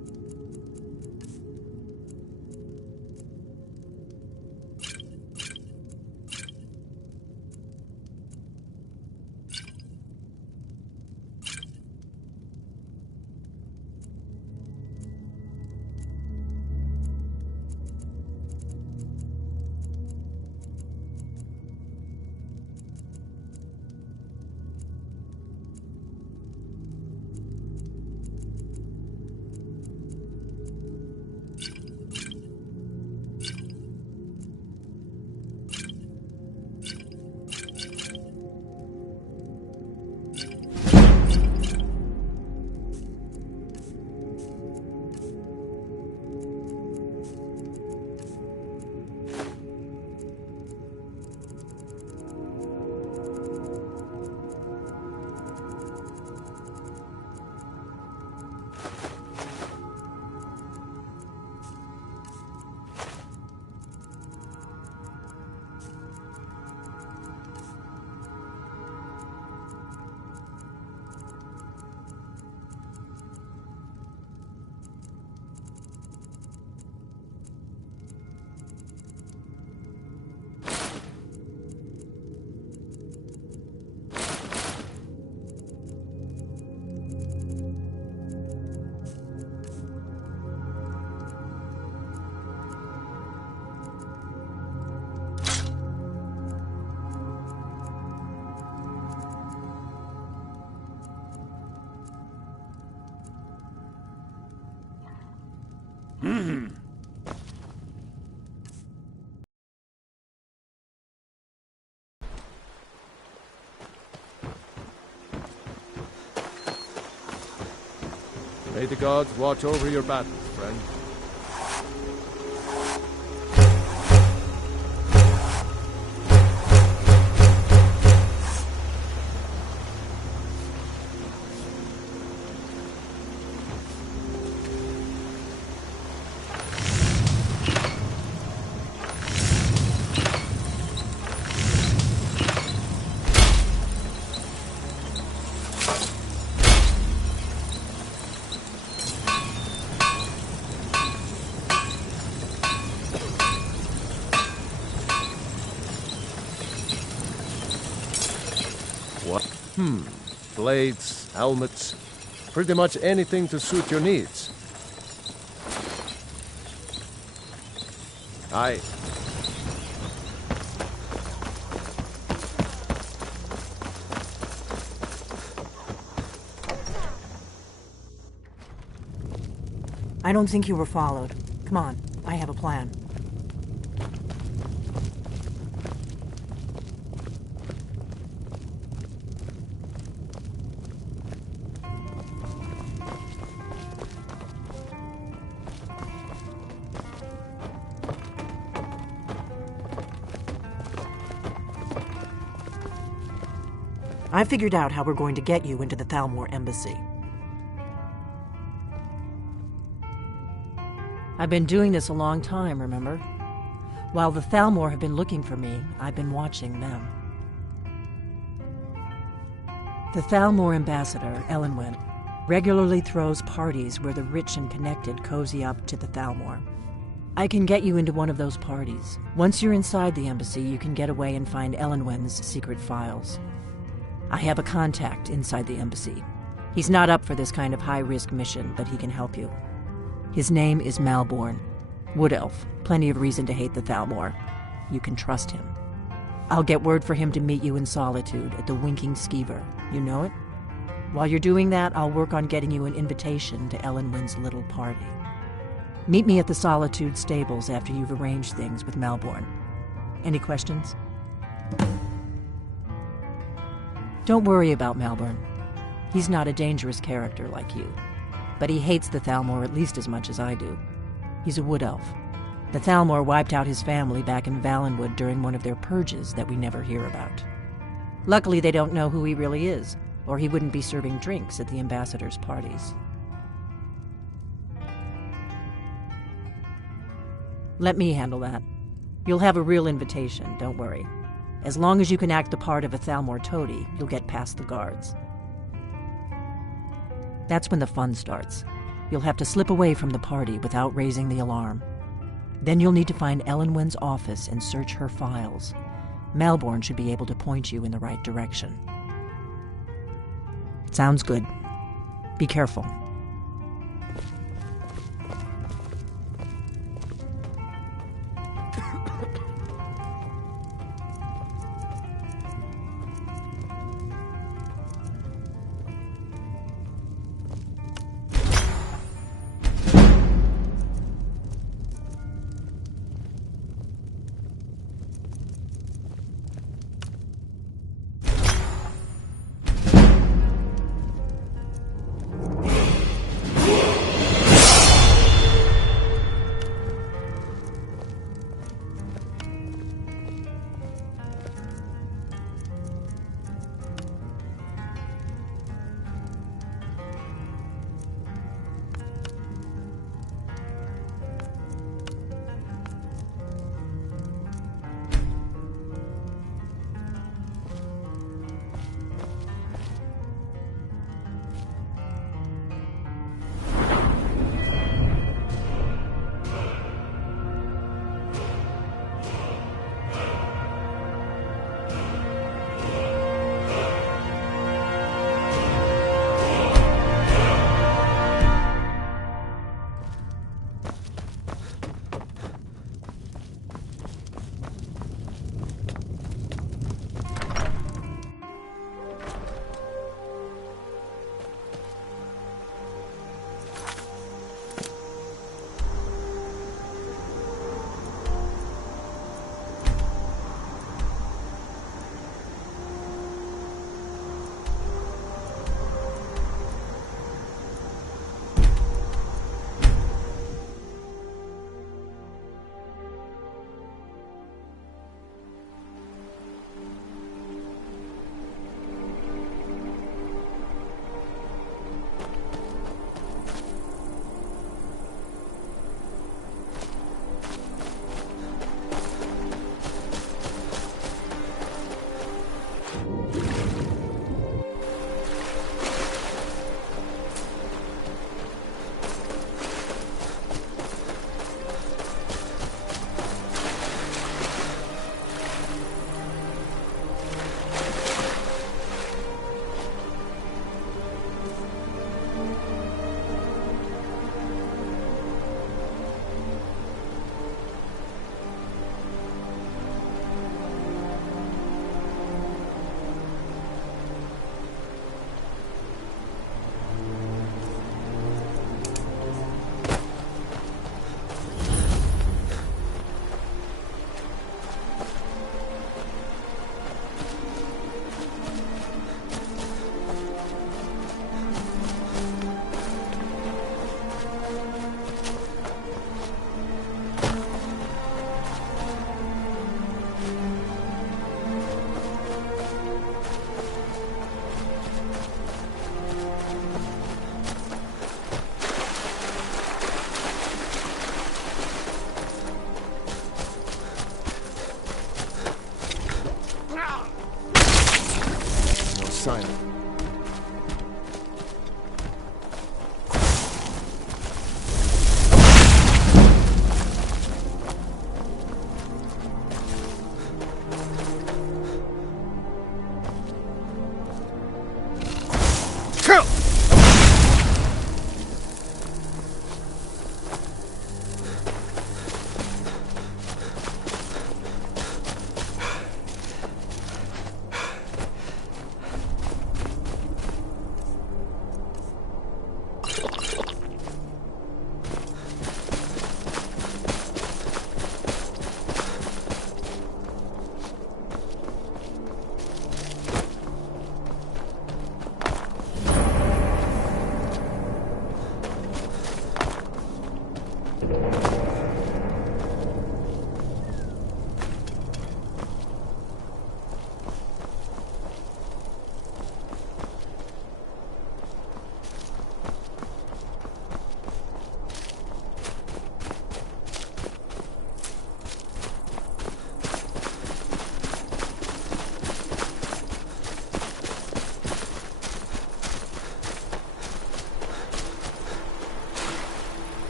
May the gods watch over your battles, friend. Blades, helmets, pretty much anything to suit your needs. Aye. I don't think you were followed. Come on, I have a plan. I figured out how we're going to get you into the Thalmor embassy. I've been doing this a long time, remember? While the Thalmor have been looking for me, I've been watching them. The Thalmor ambassador, Elenwen, regularly throws parties where the rich and connected cozy up to the Thalmor. I can get you into one of those parties. Once you're inside the embassy, you can get away and find Elenwen's secret files. I have a contact inside the embassy. He's not up for this kind of high-risk mission, but he can help you. His name is Malborn. Wood Elf. Plenty of reason to hate the Thalmor. You can trust him. I'll get word for him to meet you in Solitude at the Winking Skeever. You know it? While you're doing that, I'll work on getting you an invitation to Elenwen's little party. Meet me at the Solitude stables after you've arranged things with Malborn. Any questions? Don't worry about Malborn. He's not a dangerous character like you. But he hates the Thalmor at least as much as I do. He's a wood elf. The Thalmor wiped out his family back in Valenwood during one of their purges that we never hear about. Luckily, they don't know who he really is, or he wouldn't be serving drinks at the ambassador's parties. Let me handle that. You'll have a real invitation, don't worry. As long as you can act the part of a Thalmor toady, you'll get past the guards. That's when the fun starts. You'll have to slip away from the party without raising the alarm. Then you'll need to find Elenwen's office and search her files. Malborn should be able to point you in the right direction. Sounds good. Be careful.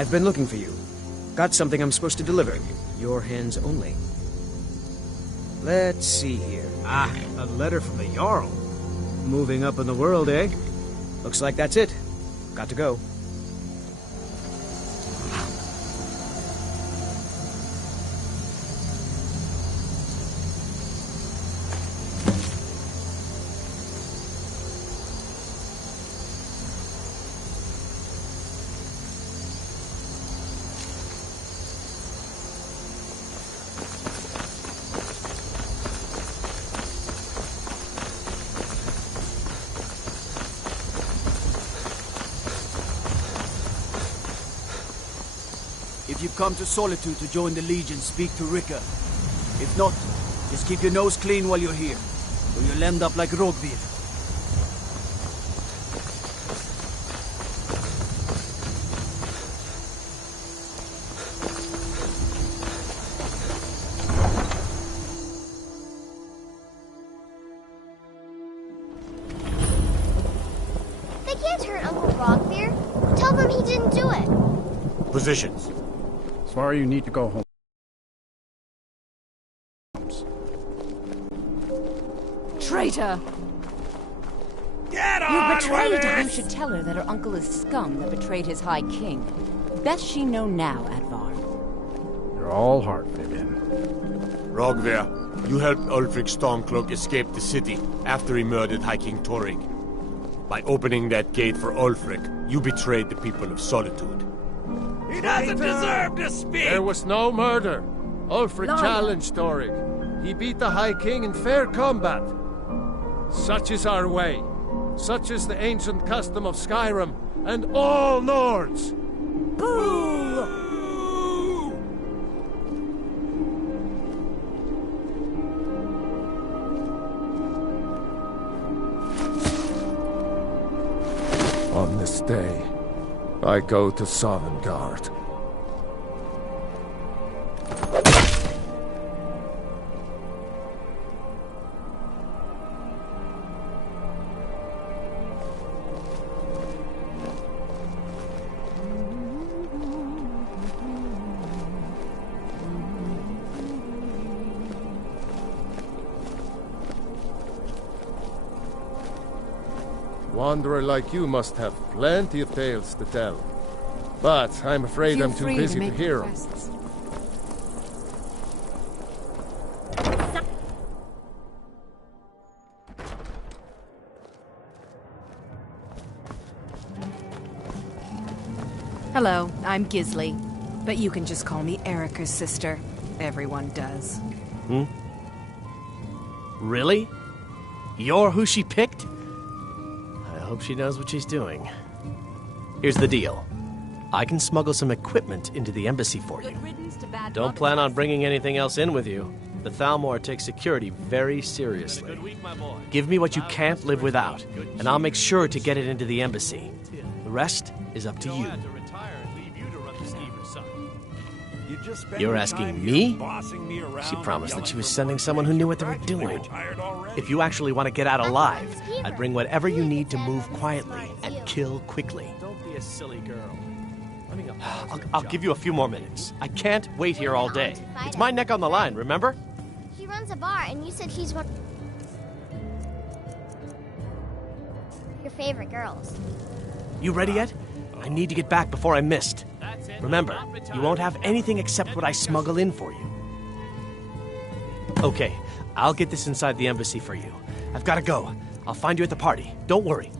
I've been looking for you. Got something I'm supposed to deliver. Your hands only. Let's see here. Ah, a letter from the Jarl. Moving up in the world, eh? Looks like that's it. Got to go. If you've come to Solitude to join the Legion, speak to Rika. If not, just keep your nose clean while you're here, or you'll end up like Rogbir. They can't hurt Uncle Rogbir. Tell them he didn't do it. Positions. Sorry, you need to go home. Traitor! Get You on betrayed with her. it! You should tell her that her uncle is scum that betrayed his High King. Best she know now, Advar. You're all heart, Vivian. Rogver, you helped Ulfric Stormcloak escape the city after he murdered High King Torrig. By opening that gate for Ulfric, you betrayed the people of Solitude. He doesn't deserve to speak! There was no murder. Ulfric Liar. challenged Torrig. He beat the High King in fair combat. Such is our way. Such is the ancient custom of Skyrim and all Nords. Boo! On this day, I go to Sovngarde. Wanderer like you must have plenty of tales to tell. But I'm afraid Feel I'm too free busy to make hear 'em. requests. Hello, I'm Gisli. But you can just call me Erica's sister. Everyone does. Hmm? Really? You're who she picked? I hope she knows what she's doing. Here's the deal. I can smuggle some equipment into the embassy for you. Don't plan on bringing anything else in with you. The Thalmor takes security very seriously. Give me what you can't live without, and I'll make sure to get it into the embassy. The rest is up to you. You're asking me? She promised that she was sending someone who knew what they were doing. If you actually want to get out alive, I'd bring whatever you need to move quietly and kill quickly. Don't be a silly girl. I'll give you a few more minutes. I can't wait here all day. It's my neck on the line, remember? He runs a bar, and you said he's one your favorite girls. You ready yet? I need to get back before I'm missed. Remember, you won't have anything except what I smuggle in for you. Okay, I'll get this inside the embassy for you. I've got to go. I'll find you at the party. Don't worry.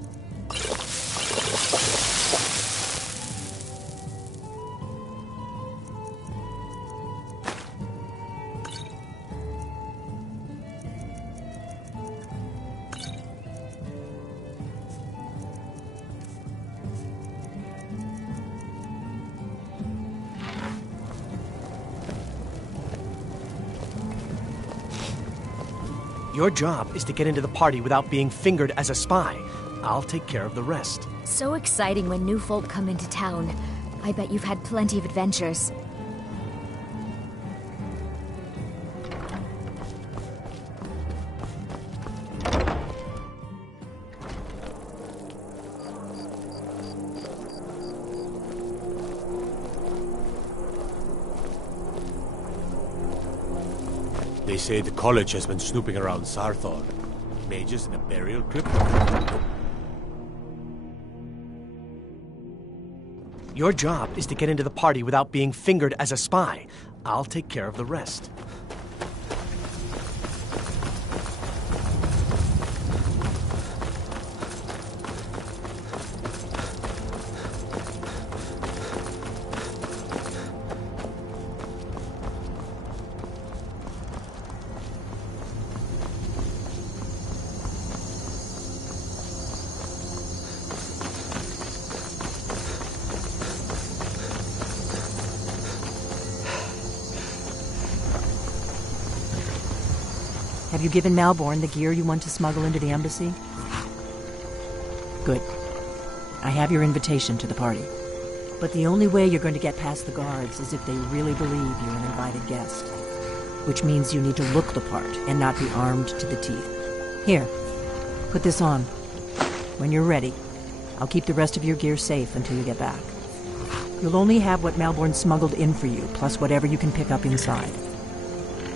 Your job is to get into the party without being fingered as a spy. I'll take care of the rest. So exciting when new folk come into town. I bet you've had plenty of adventures. They say the college has been snooping around Sarthor. Mages in a burial crypt? Your job is to get into the party without being fingered as a spy. I'll take care of the rest. Have you given Malborn the gear you want to smuggle into the embassy? Good. I have your invitation to the party. But the only way you're going to get past the guards is if they really believe you're an invited guest. Which means you need to look the part and not be armed to the teeth. Here, put this on. When you're ready, I'll keep the rest of your gear safe until you get back. You'll only have what Malborn smuggled in for you, plus whatever you can pick up inside.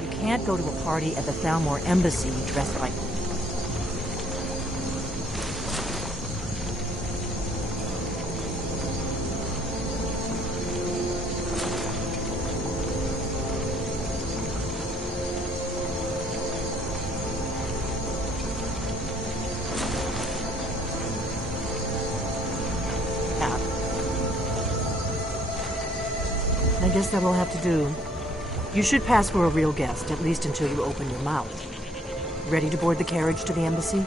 You can't go to a party at the Thalmor Embassy dressed like... I guess that will have to do. You should pass for a real guest, at least until you open your mouth. Ready to board the carriage to the embassy?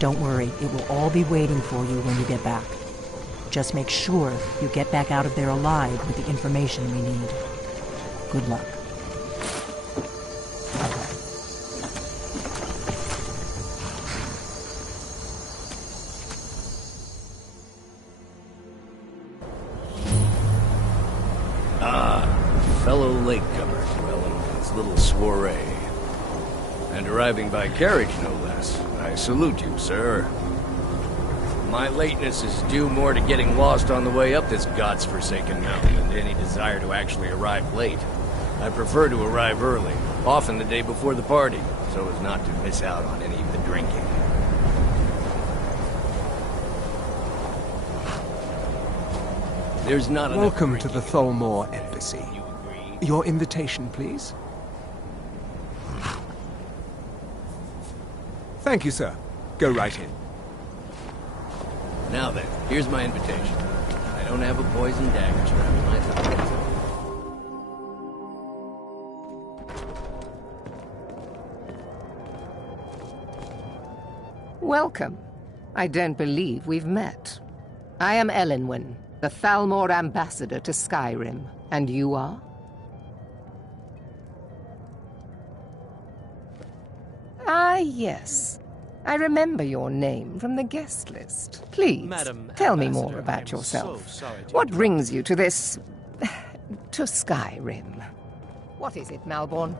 Don't worry, it will all be waiting for you when you get back. Just make sure you get back out of there alive with the information we need. Good luck. Fellow latecomers, well, in its little soiree. And arriving by carriage, no less. I salute you, sir. My lateness is due more to getting lost on the way up this god's-forsaken mountain than to any desire to actually arrive late. I prefer to arrive early, often the day before the party, so as not to miss out on any of the drinking. There's not enough Welcome to the Thalmor Embassy. Your invitation, please. Thank you, sir. Go right in. Now then, here's my invitation. I don't have a poison dagger strapped to my thigh. Welcome. I don't believe we've met. I am Elenwen, the Thalmor ambassador to Skyrim. And you are? Ah, yes. I remember your name from the guest list. Please, Madam tell me Ambassador, more I about am yourself. so sorry to What brings you to this... to Skyrim? What is it, Malborn?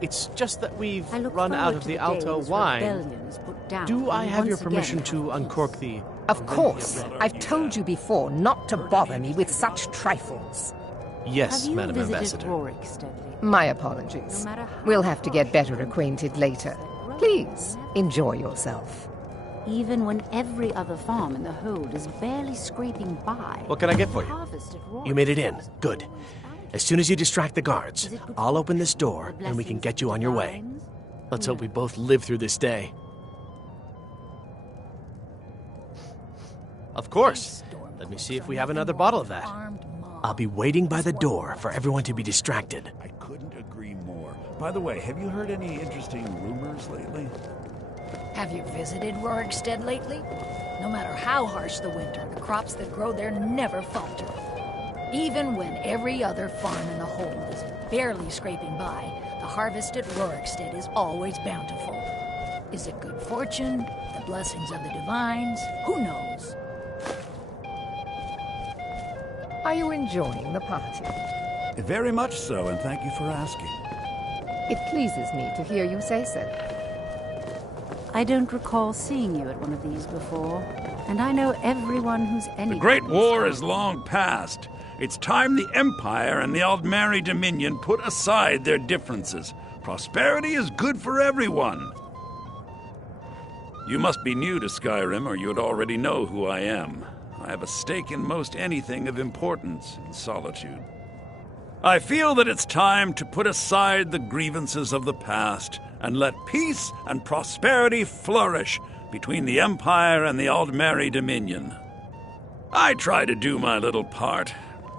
It's just that we've I look run out forward of to the the Alto days wine. rebellion is put down Do I and have your once again permission have to uncork the... Of course. I've told you before not to bother me with such trifles. Yes, Have you Madam visited Ambassador. Rorikstead? My apologies. No matter how We'll have to get better acquainted later. Please, enjoy yourself. Even when every other farm in the hold is barely scraping by. What can I get for you? Harvest at You made it in. Good. As soon as you distract the guards, I'll open this door and we can get you on your way. Let's hope we both live through this day. Of course. Let me see if we have another bottle of that. I'll be waiting by the door for everyone to be distracted. I couldn't agree more. By the way, have you heard any interesting rumors lately? Have you visited Rorikstead lately? No matter how harsh the winter, the crops that grow there never falter. Even when every other farm in the hold is barely scraping by, the harvest at Rorikstead is always bountiful. Is it good fortune? The blessings of the divines? Who knows? Are you enjoying the party? Very much so, and thank you for asking. It pleases me to hear you say so. I don't recall seeing you at one of these before, and I know everyone who's any... The Great War is long past. It's time the Empire and the Aldmeri Dominion put aside their differences. Prosperity is good for everyone. You must be new to Skyrim, or you'd already know who I am. I have a stake in most anything of importance in Solitude. I feel that it's time to put aside the grievances of the past and let peace and prosperity flourish between the Empire and the Aldmeri Dominion. I try to do my little part.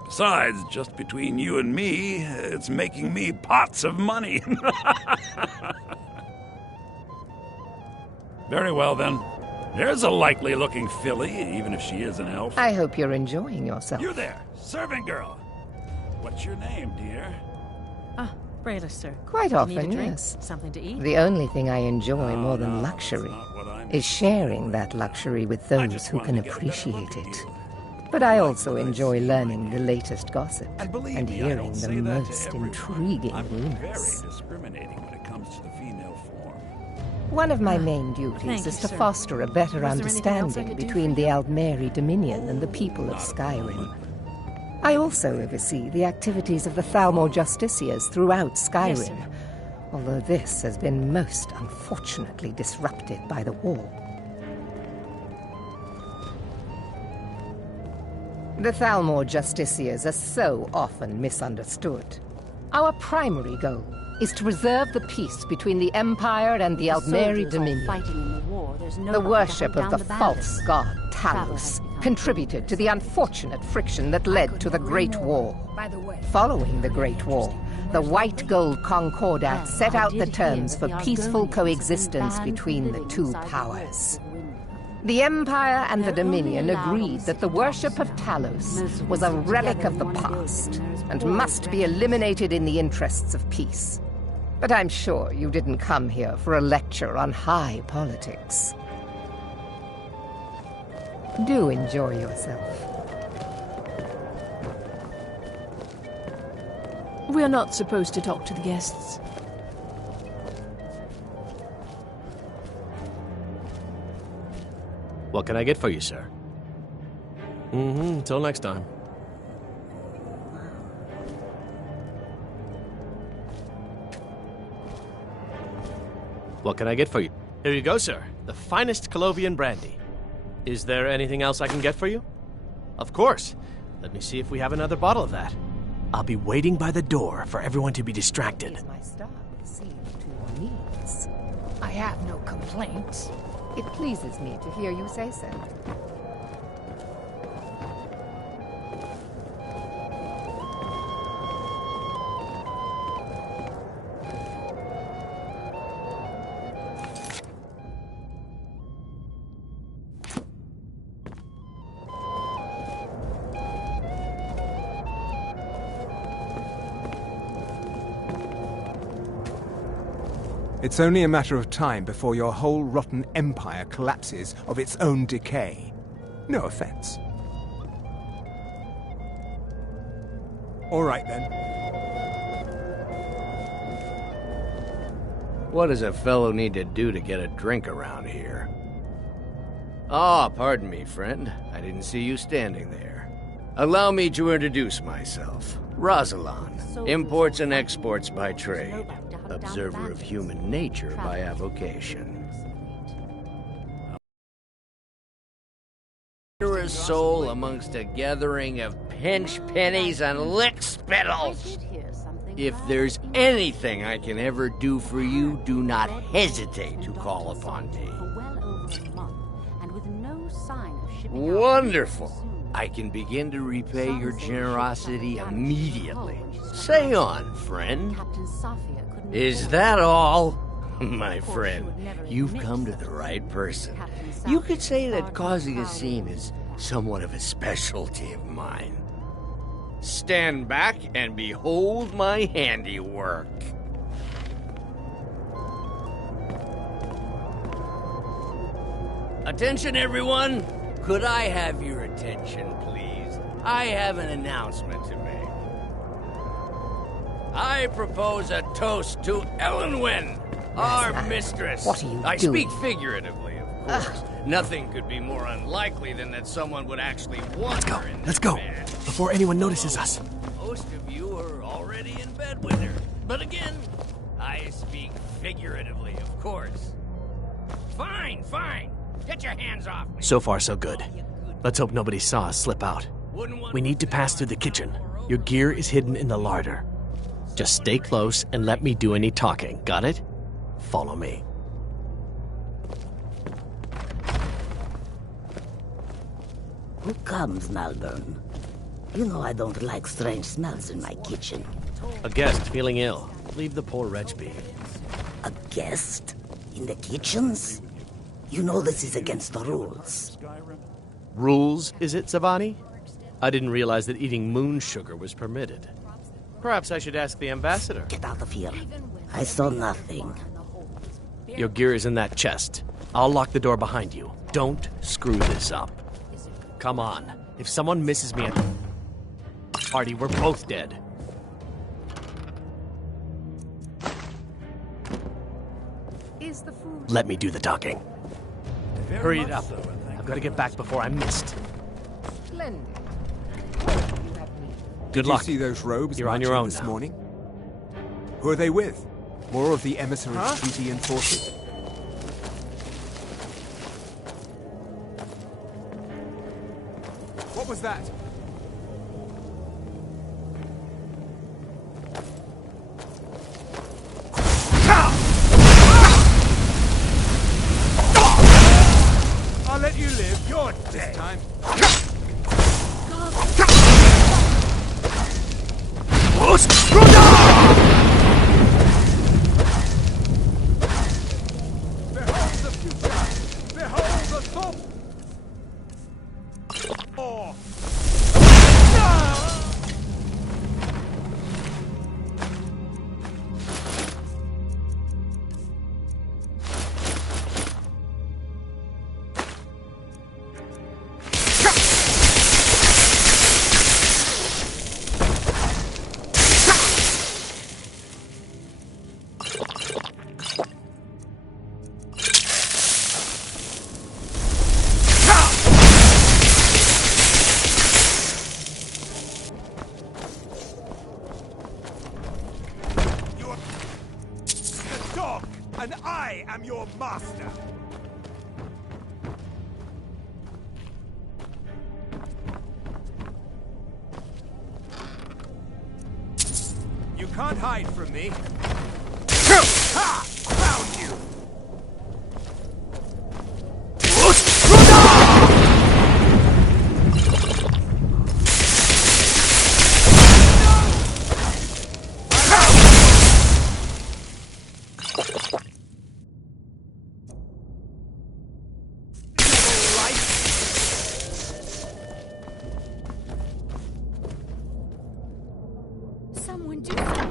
Besides, just between you and me, it's making me pots of money. Very well, then. There's a likely-looking filly, even if she is an elf. I hope you're enjoying yourself. You there, servant girl. What's your name, dear? Brayler, sir. Quite Need a often, drink? yes. Something to eat? The only thing I enjoy more than luxury is sharing that luxury with those who can appreciate it. But I also enjoy learning the latest gossip and hearing the most intriguing rumors. Very discriminating when it comes to the female form. One of my main duties is to foster a better understanding between the Aldmeri Dominion and the people of Skyrim. I also oversee the activities of the Thalmor Justiciars throughout Skyrim, although this has been most unfortunately disrupted by the war. The Thalmor Justiciars are so often misunderstood. Our primary goal is to preserve the peace between the Empire and the Aldmeri Dominion. The worship of the false god Talos contributed to the unfortunate friction that led to the Great War. Following the Great War, the White Gold Concordat set out the terms for peaceful coexistence between the two powers. The Empire and the Dominion agreed that the worship of Talos was a relic of the past and must be eliminated in the interests of peace. But I'm sure you didn't come here for a lecture on high politics. Do enjoy yourself. We're not supposed to talk to the guests. What can I get for you, sir? Until next time. What can I get for you? Here you go, sir. The finest Colovian brandy. Is there anything else I can get for you? Of course. Let me see if we have another bottle of that. I'll be waiting by the door for everyone to be distracted. I have no complaints. It pleases me to hear you say so. It's only a matter of time before your whole rotten empire collapses of its own decay. No offense. All right, then. What does a fellow need to do to get a drink around here? Ah, pardon me, friend. I didn't see you standing there. Allow me to introduce myself. Rosalan, imports and exports by trade. Observer of human nature by avocation. A soul amongst a gathering of pinch pennies and lick spittles. If there's anything I can ever do for you, do not hesitate to call upon me. Wonderful. I can begin to repay your generosity immediately. Say on, friend. Is that all? My friend, you've come to the right person. You could say that causing a scene is somewhat of a specialty of mine. Stand back and behold my handiwork. Attention, everyone! Could I have your attention, please? I have an announcement to make. I propose a toast to Elenwen, our mistress. What are you I doing? speak figuratively, of course. Nothing could be more unlikely than that someone would actually want her in Let's go, bed. before anyone notices us. Most of you are already in bed with her. But again, I speak figuratively, of course. Fine, fine. Get your hands off me. So far, so good. Let's hope nobody saw us slip out. We need to pass through the kitchen. Your gear is hidden in the larder. Just stay close and let me do any talking, got it? Follow me. Who comes, Malvern? You know I don't like strange smells in my kitchen. A guest feeling ill. Leave the poor wretch be. A guest? In the kitchens? You know this is against the rules. Rules, is it, Savani? I didn't realize that eating moon sugar was permitted. Perhaps I should ask the ambassador. Get out of here. I saw nothing. Your gear is in that chest. I'll lock the door behind you. Don't screw this up. Come on. If someone misses me at the party, we're both dead. Is the food... Let me do the talking. Hurry it up. I've got to get back before I'm missed. Splendid. Good Did luck. you see those robes You're on your marching own this now. morning? Who are they with? More of the emissaries' treaty enforcers? What was that? I'll let you live. You're dead. This time. Behold the future! Behold the thought! Oh. And I am your master! You can't hide from me. Ha! Found you! Someone do something.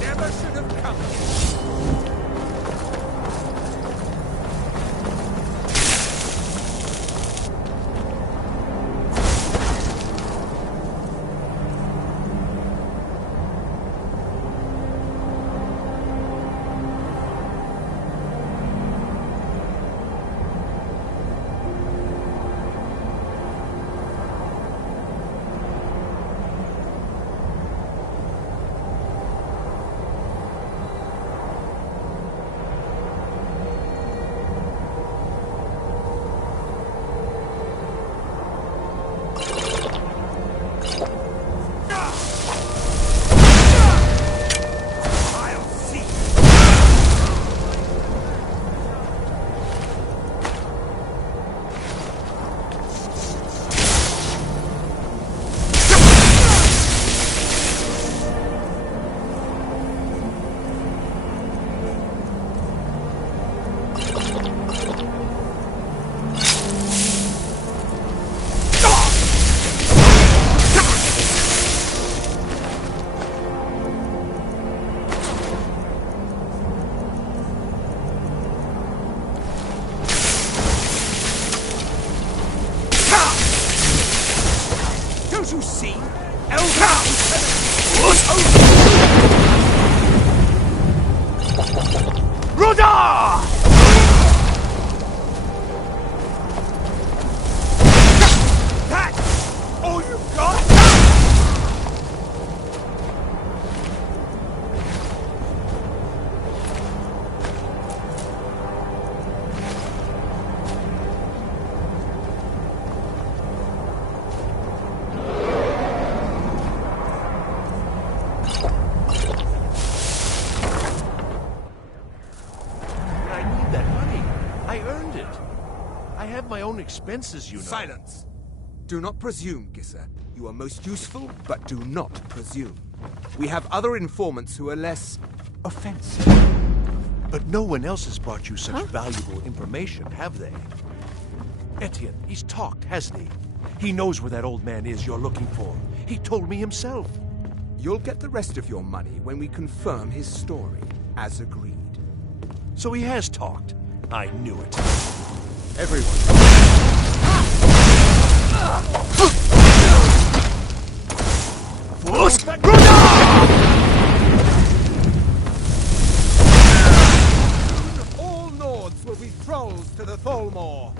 Never should have come here. Don't you see? Roda! expenses, you know. Silence! Do not presume, Gisser. You are most useful, but do not presume. We have other informants who are less offensive. But no one else has brought you such valuable information, have they? Etienne, he's talked, hasn't he? He knows where that old man is you're looking for. He told me himself. You'll get the rest of your money when we confirm his story, as agreed. So he has talked. I knew it. Everyone. All Nords will be thralls to the Thalmor.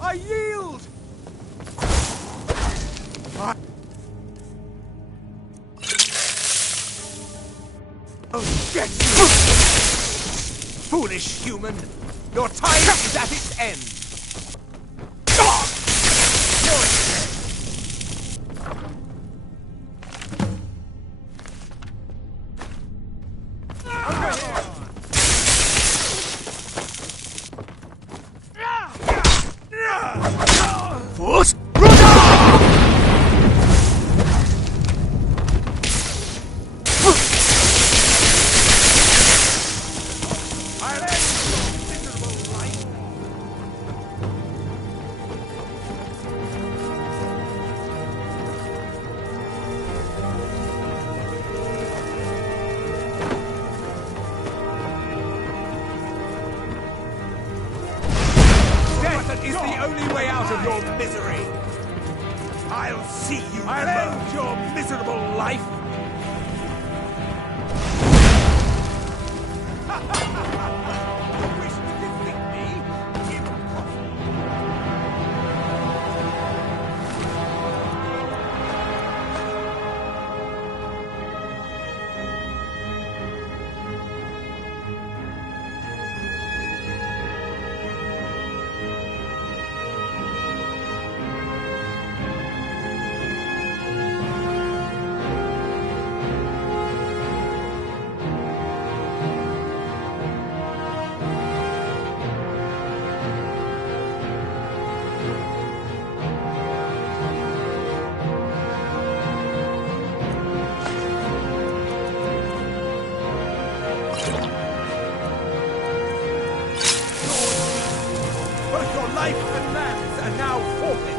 I yield! Oh, get you! Foolish human! Your time is at its end! Is the only way out of your misery. I'll see you. I'll end your miserable life. You wish to defeat me? Impossible. Life and lands are now forfeit.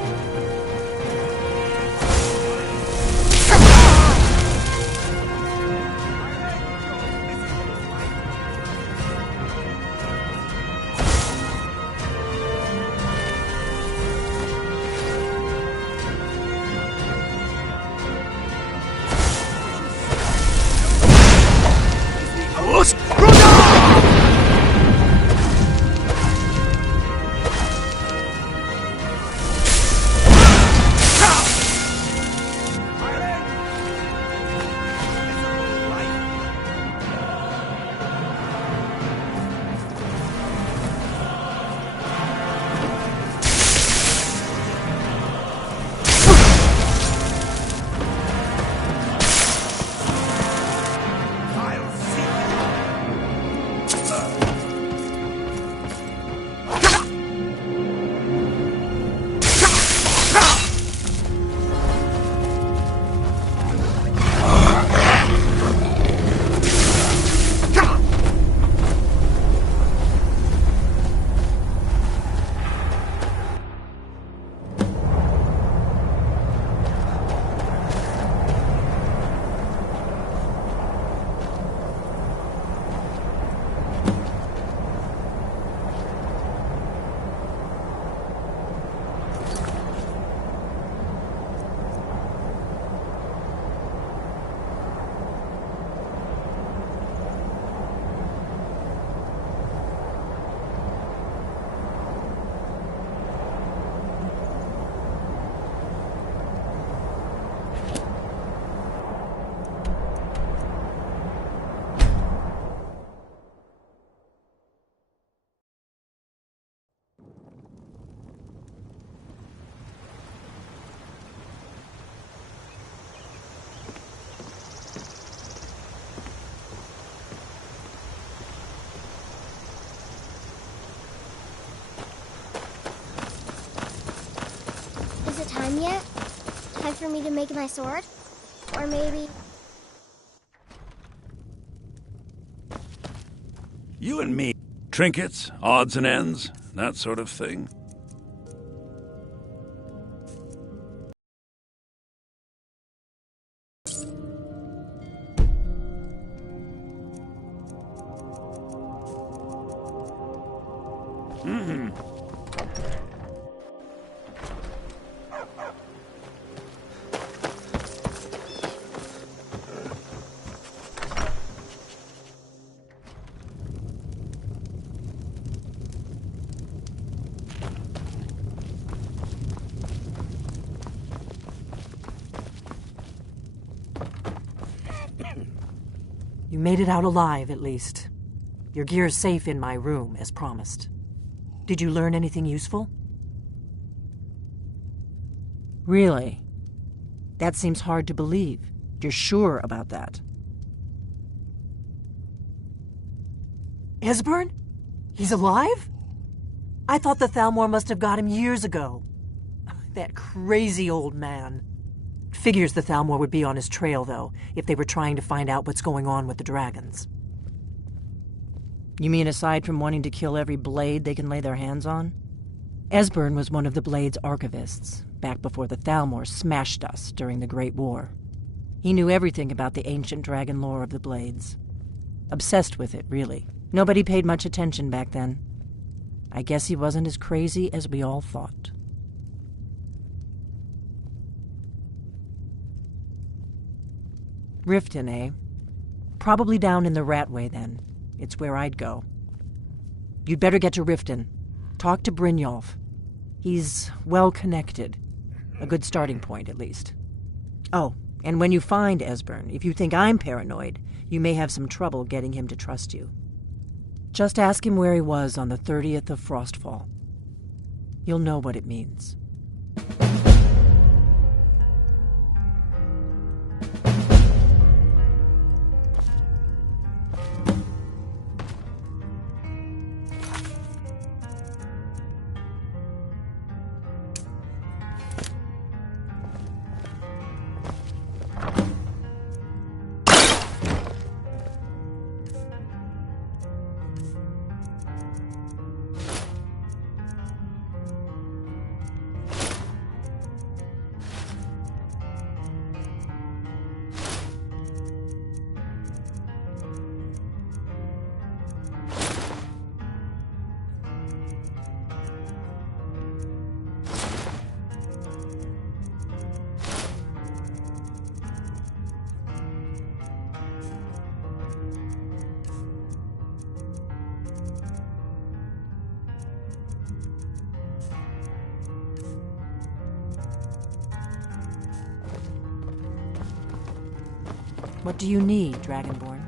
time yet? Time for me to make my sword? Or maybe... You and me. Trinkets, odds and ends, that sort of thing. You made it out alive, at least. Your gear's safe in my room, as promised. Did you learn anything useful? Really? That seems hard to believe. You're sure about that? Esbern? He's alive? I thought the Thalmor must have got him years ago. That crazy old man. Figures the Thalmor would be on his trail, though, if they were trying to find out what's going on with the dragons. You mean aside from wanting to kill every blade they can lay their hands on? Esbern was one of the Blade's archivists, back before the Thalmor smashed us during the Great War. He knew everything about the ancient dragon lore of the Blades. Obsessed with it, really. Nobody paid much attention back then. I guess he wasn't as crazy as we all thought. Riften, eh? Probably down in the Ratway, then. It's where I'd go. You'd better get to Riften. Talk to Brynjolf. He's well-connected. A good starting point, at least. Oh, and when you find Esbern, if you think I'm paranoid, you may have some trouble getting him to trust you. Just ask him where he was on the 30th of Frostfall. You'll know what it means. What do you need, Dragonborn?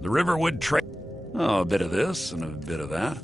The Riverwood Trail. Oh, a bit of this and a bit of that.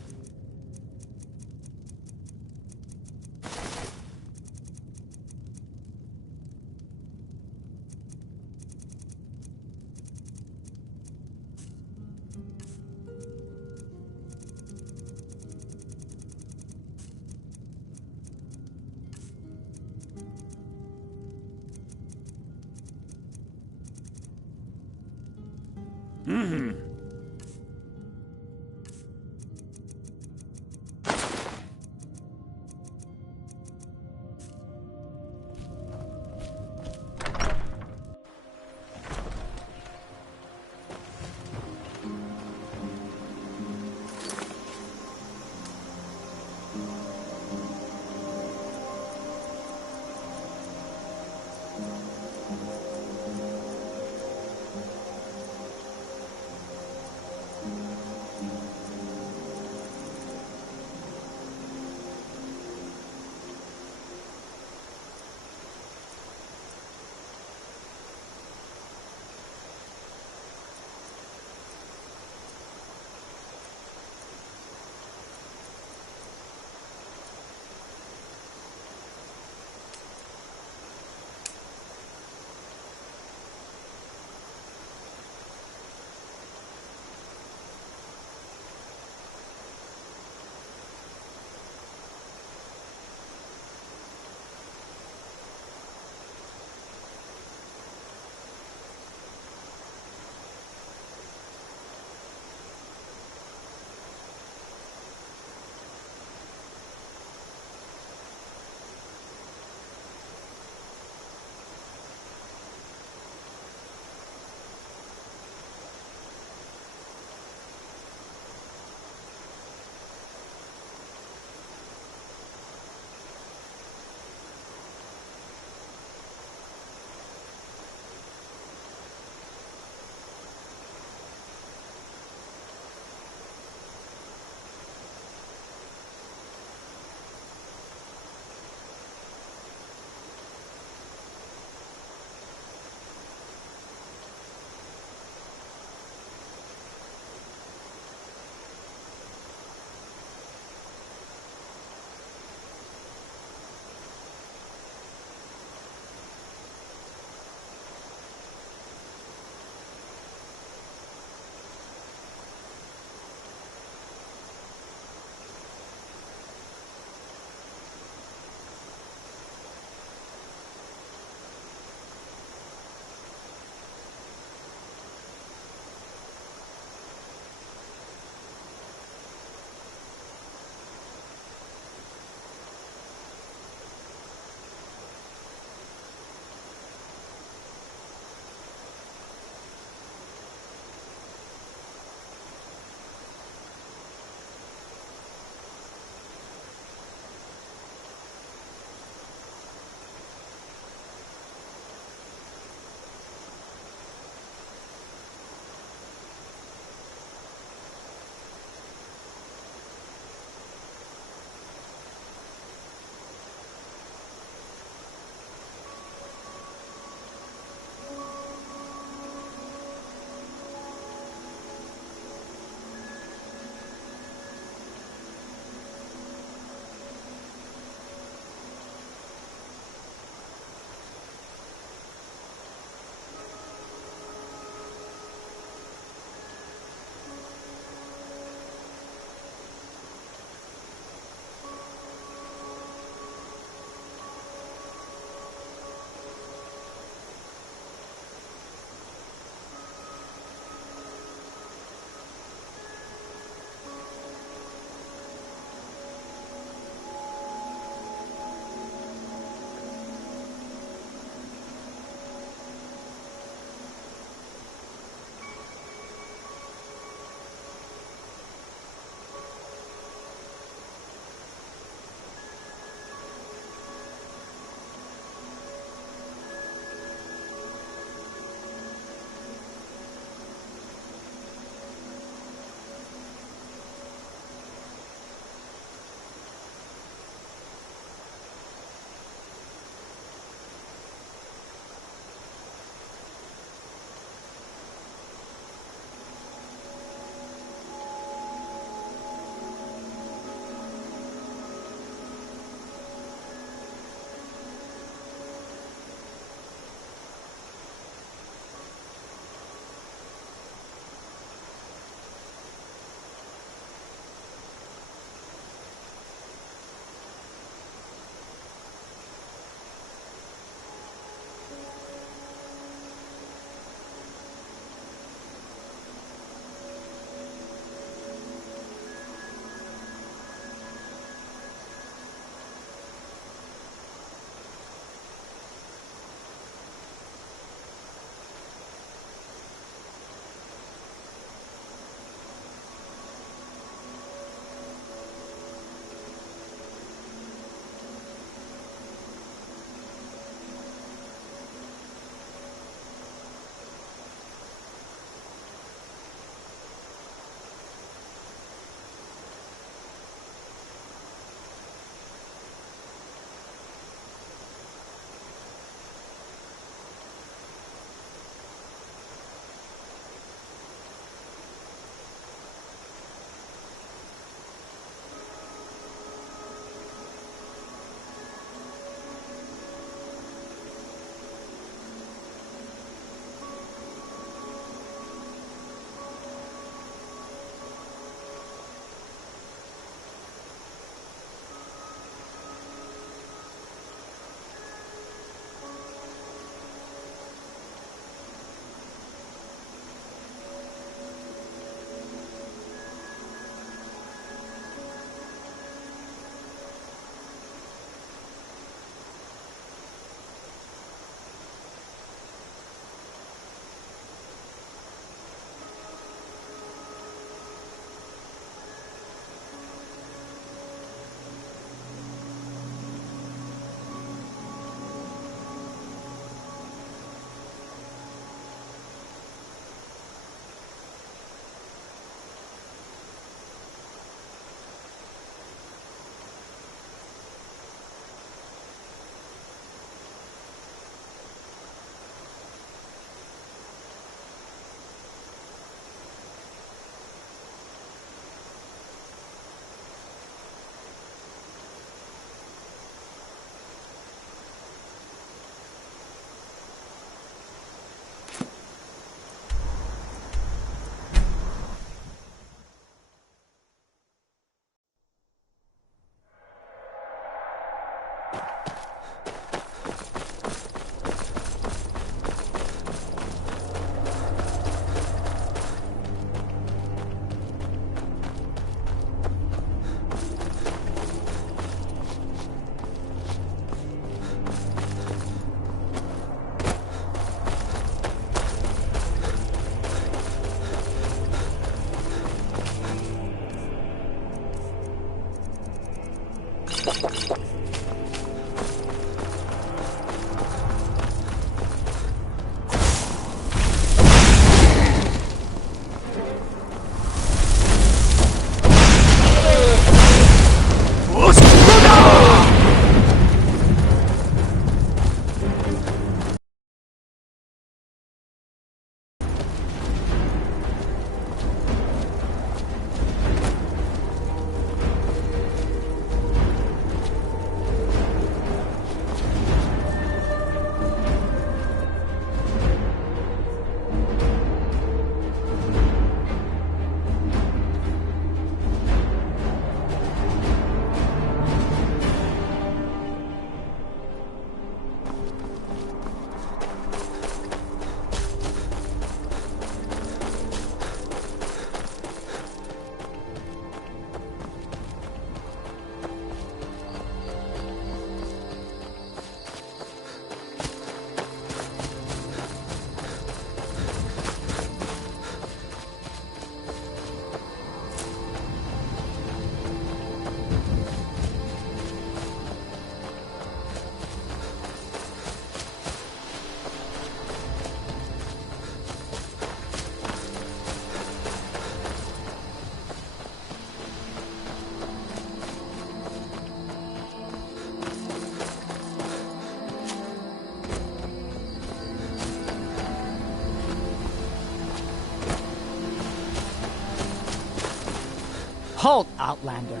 Halt, Outlander!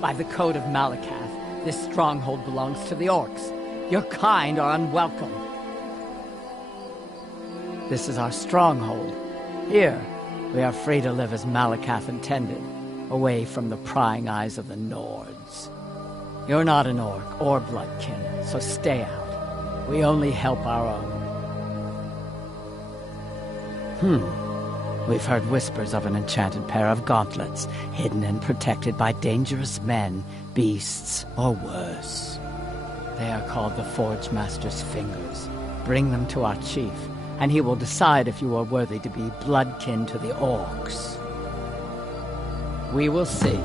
By the code of Malakath, this stronghold belongs to the orcs. Your kind are unwelcome. This is our stronghold. Here, we are free to live as Malakath intended, away from the prying eyes of the Nords. You're not an orc or bloodkin, so stay out. We only help our own. We've heard whispers of an enchanted pair of gauntlets, hidden and protected by dangerous men, beasts, or worse. They are called the Forge Master's Fingers. Bring them to our chief, and he will decide if you are worthy to be bloodkin to the orcs. We will see.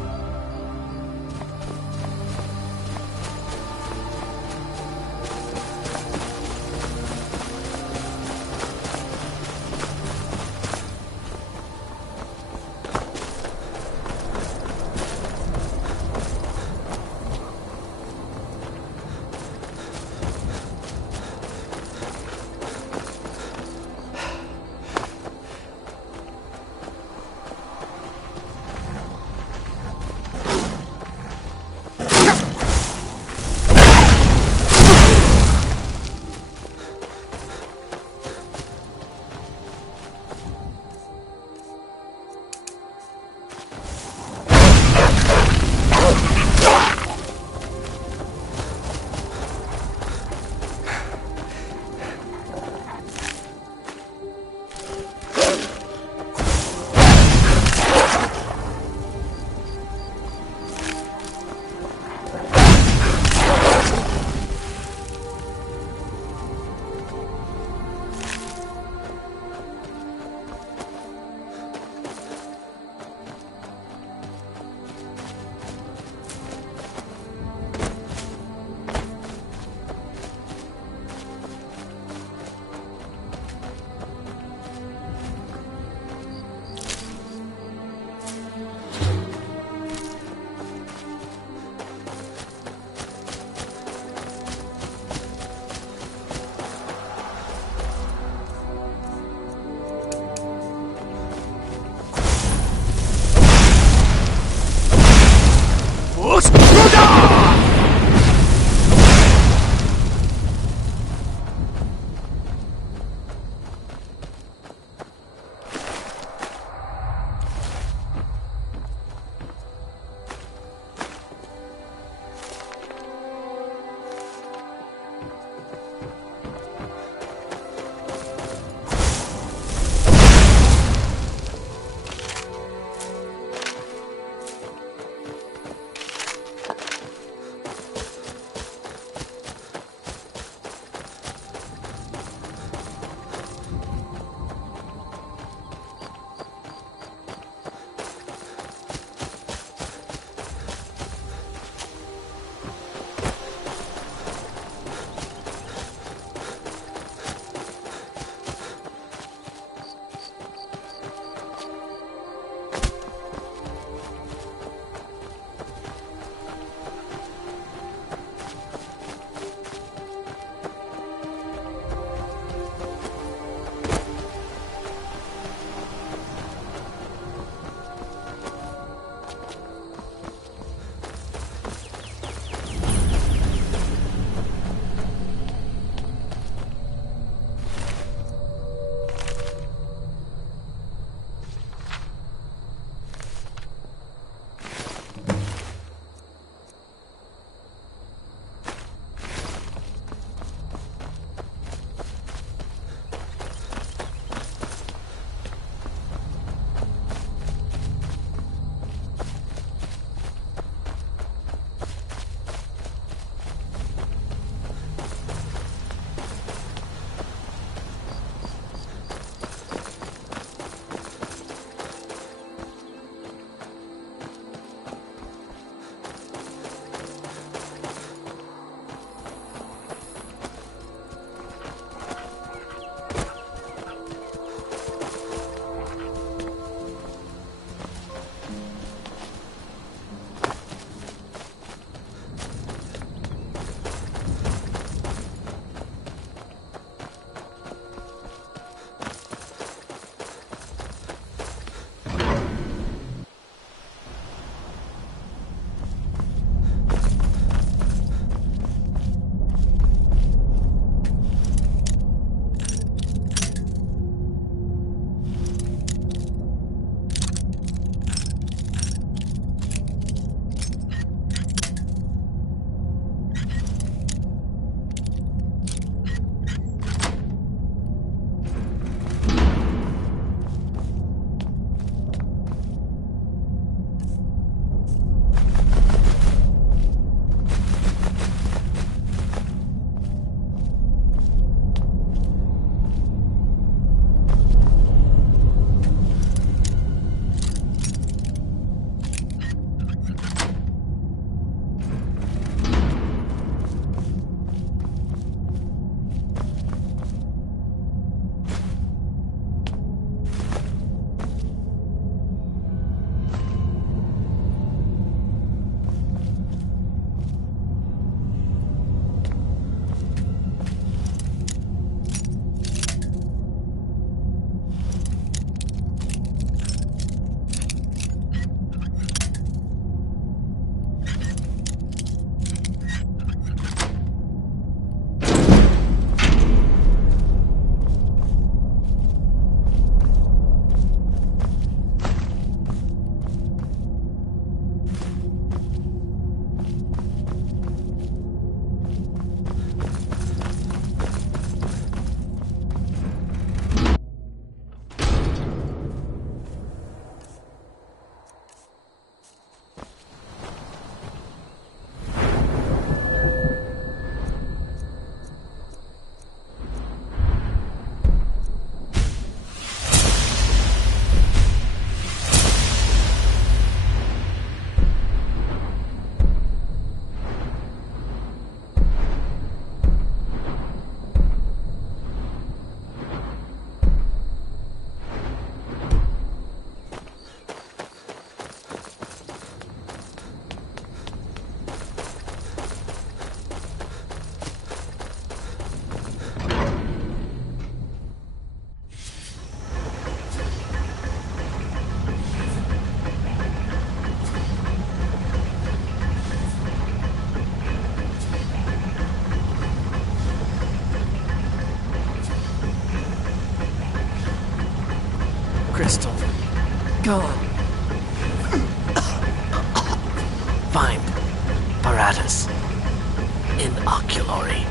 Go. Find Paratus in Oculory.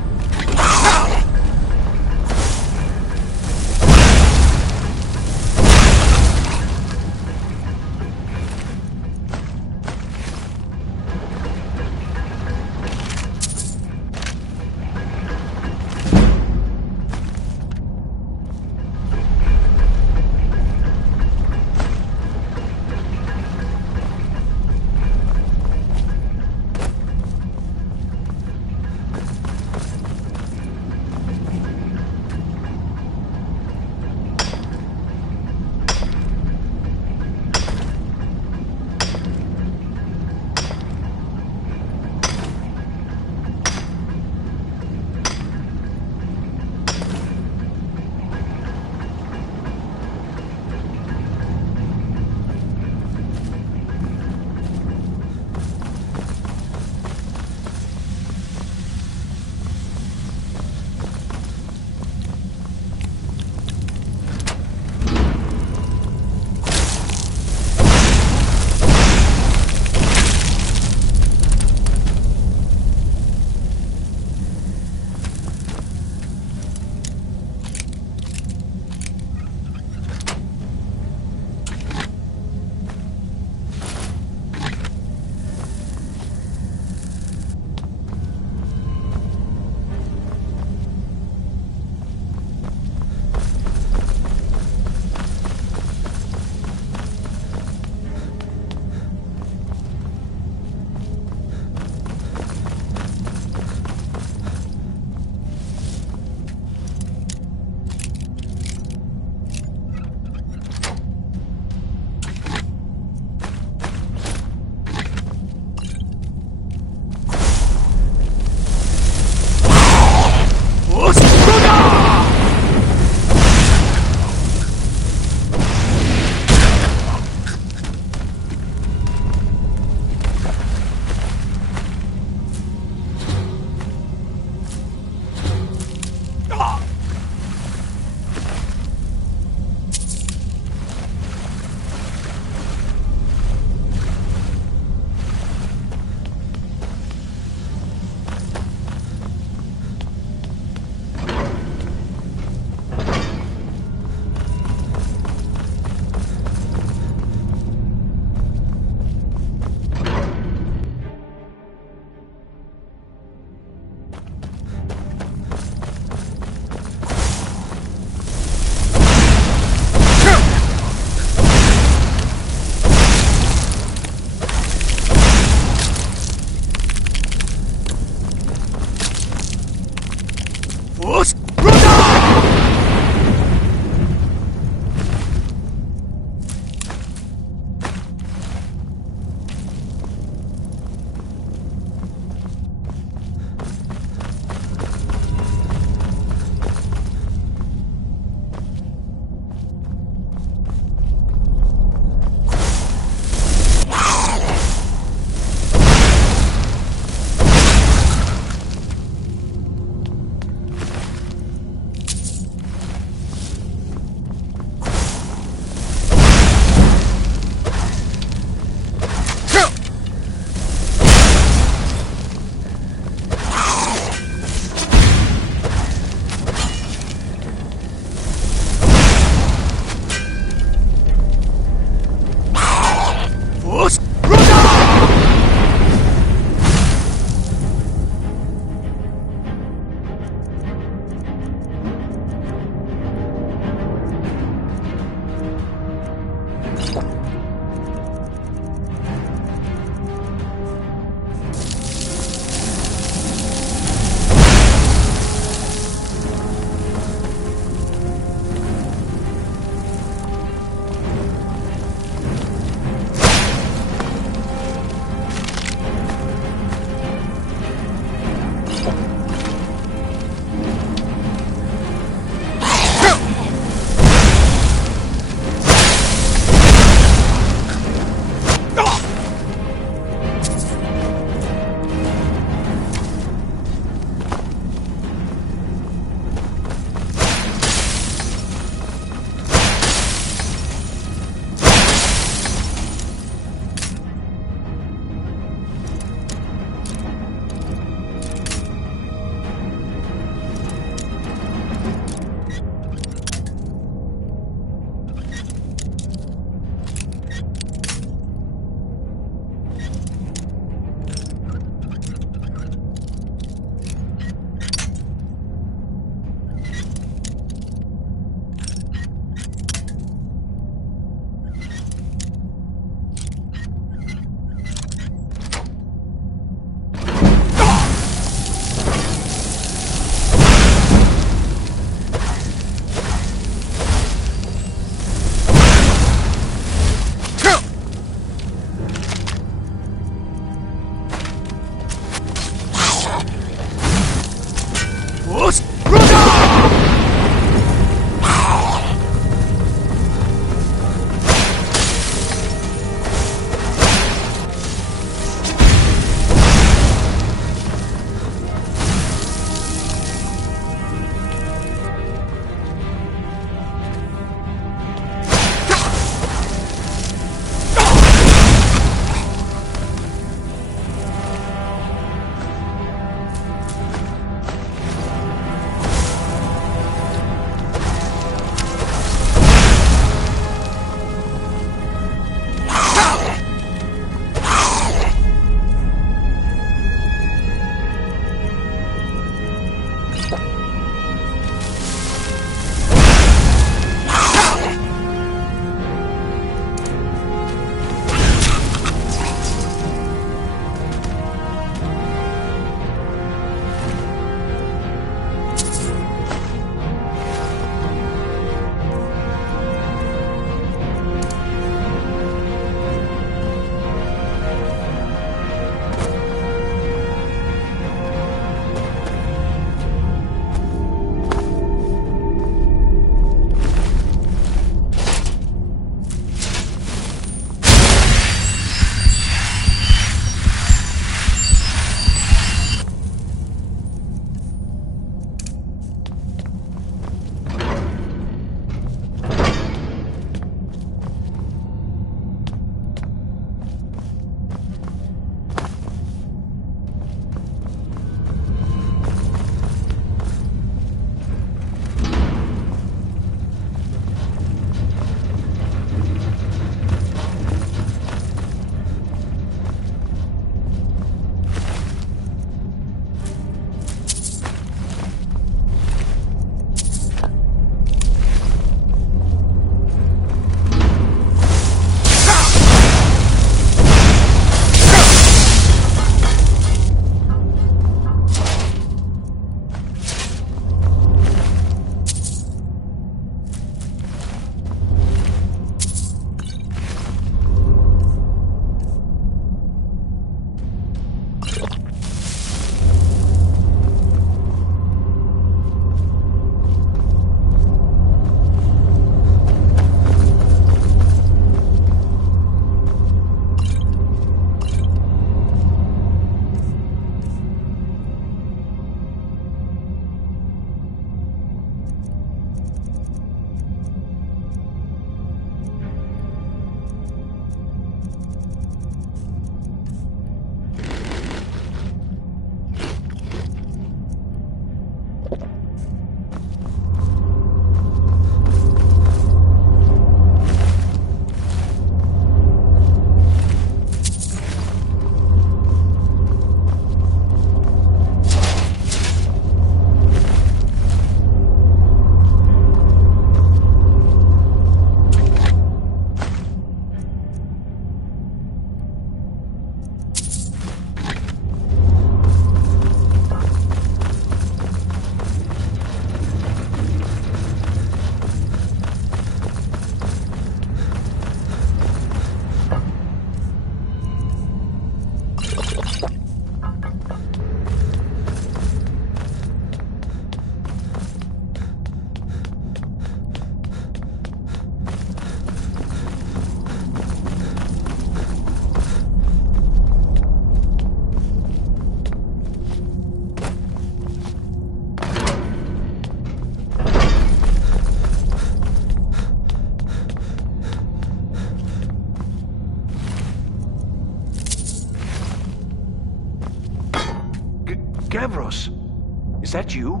Is that you?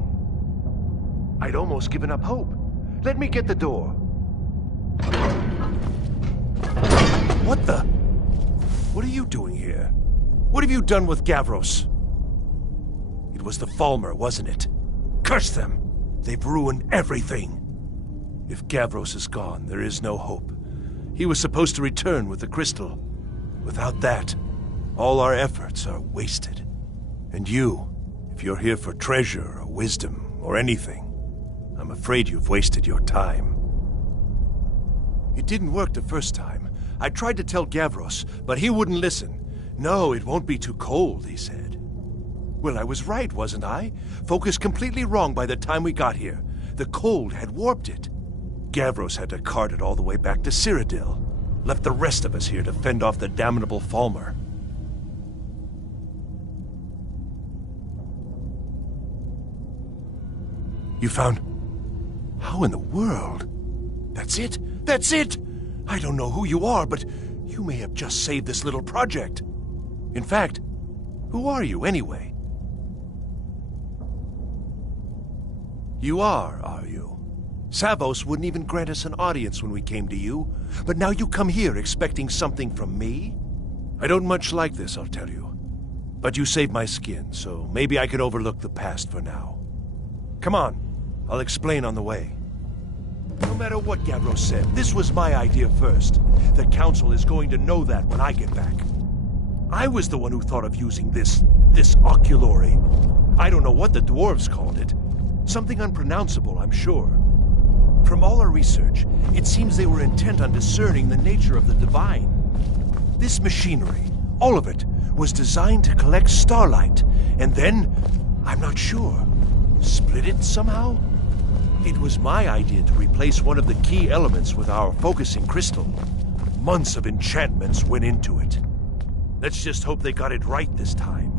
I'd almost given up hope. Let me get the door. What the? What are you doing here? What have you done with Gavros? It was the Falmer, wasn't it? Curse them! They've ruined everything! If Gavros is gone, there is no hope. He was supposed to return with the crystal. Without that, all our efforts are wasted. And you, if you're here for treasure or wisdom or anything, I'm afraid you've wasted your time. It didn't work the first time. I tried to tell Gavros, but he wouldn't listen. No, it won't be too cold, he said. Well, I was right, wasn't I? Focused completely wrong by the time we got here. The cold had warped it. Gavros had to cart it all the way back to Cyrodiil. Left the rest of us here to fend off the damnable Falmer. You found... How in the world? That's it? That's it! I don't know who you are, but you may have just saved this little project. In fact, who are you anyway? You are you? Savos wouldn't even grant us an audience when we came to you, but now you come here expecting something from me? I don't much like this, I'll tell you. But you saved my skin, so maybe I can overlook the past for now. Come on, I'll explain on the way. No matter what Gavros said, this was my idea first. The Council is going to know that when I get back. I was the one who thought of using this oculory. I don't know what the dwarves called it. Something unpronounceable, I'm sure. From all our research, it seems they were intent on discerning the nature of the divine. This machinery, all of it, was designed to collect starlight, and then, I'm not sure, split it somehow? It was my idea to replace one of the key elements with our focusing crystal. Months of enchantments went into it. Let's just hope they got it right this time.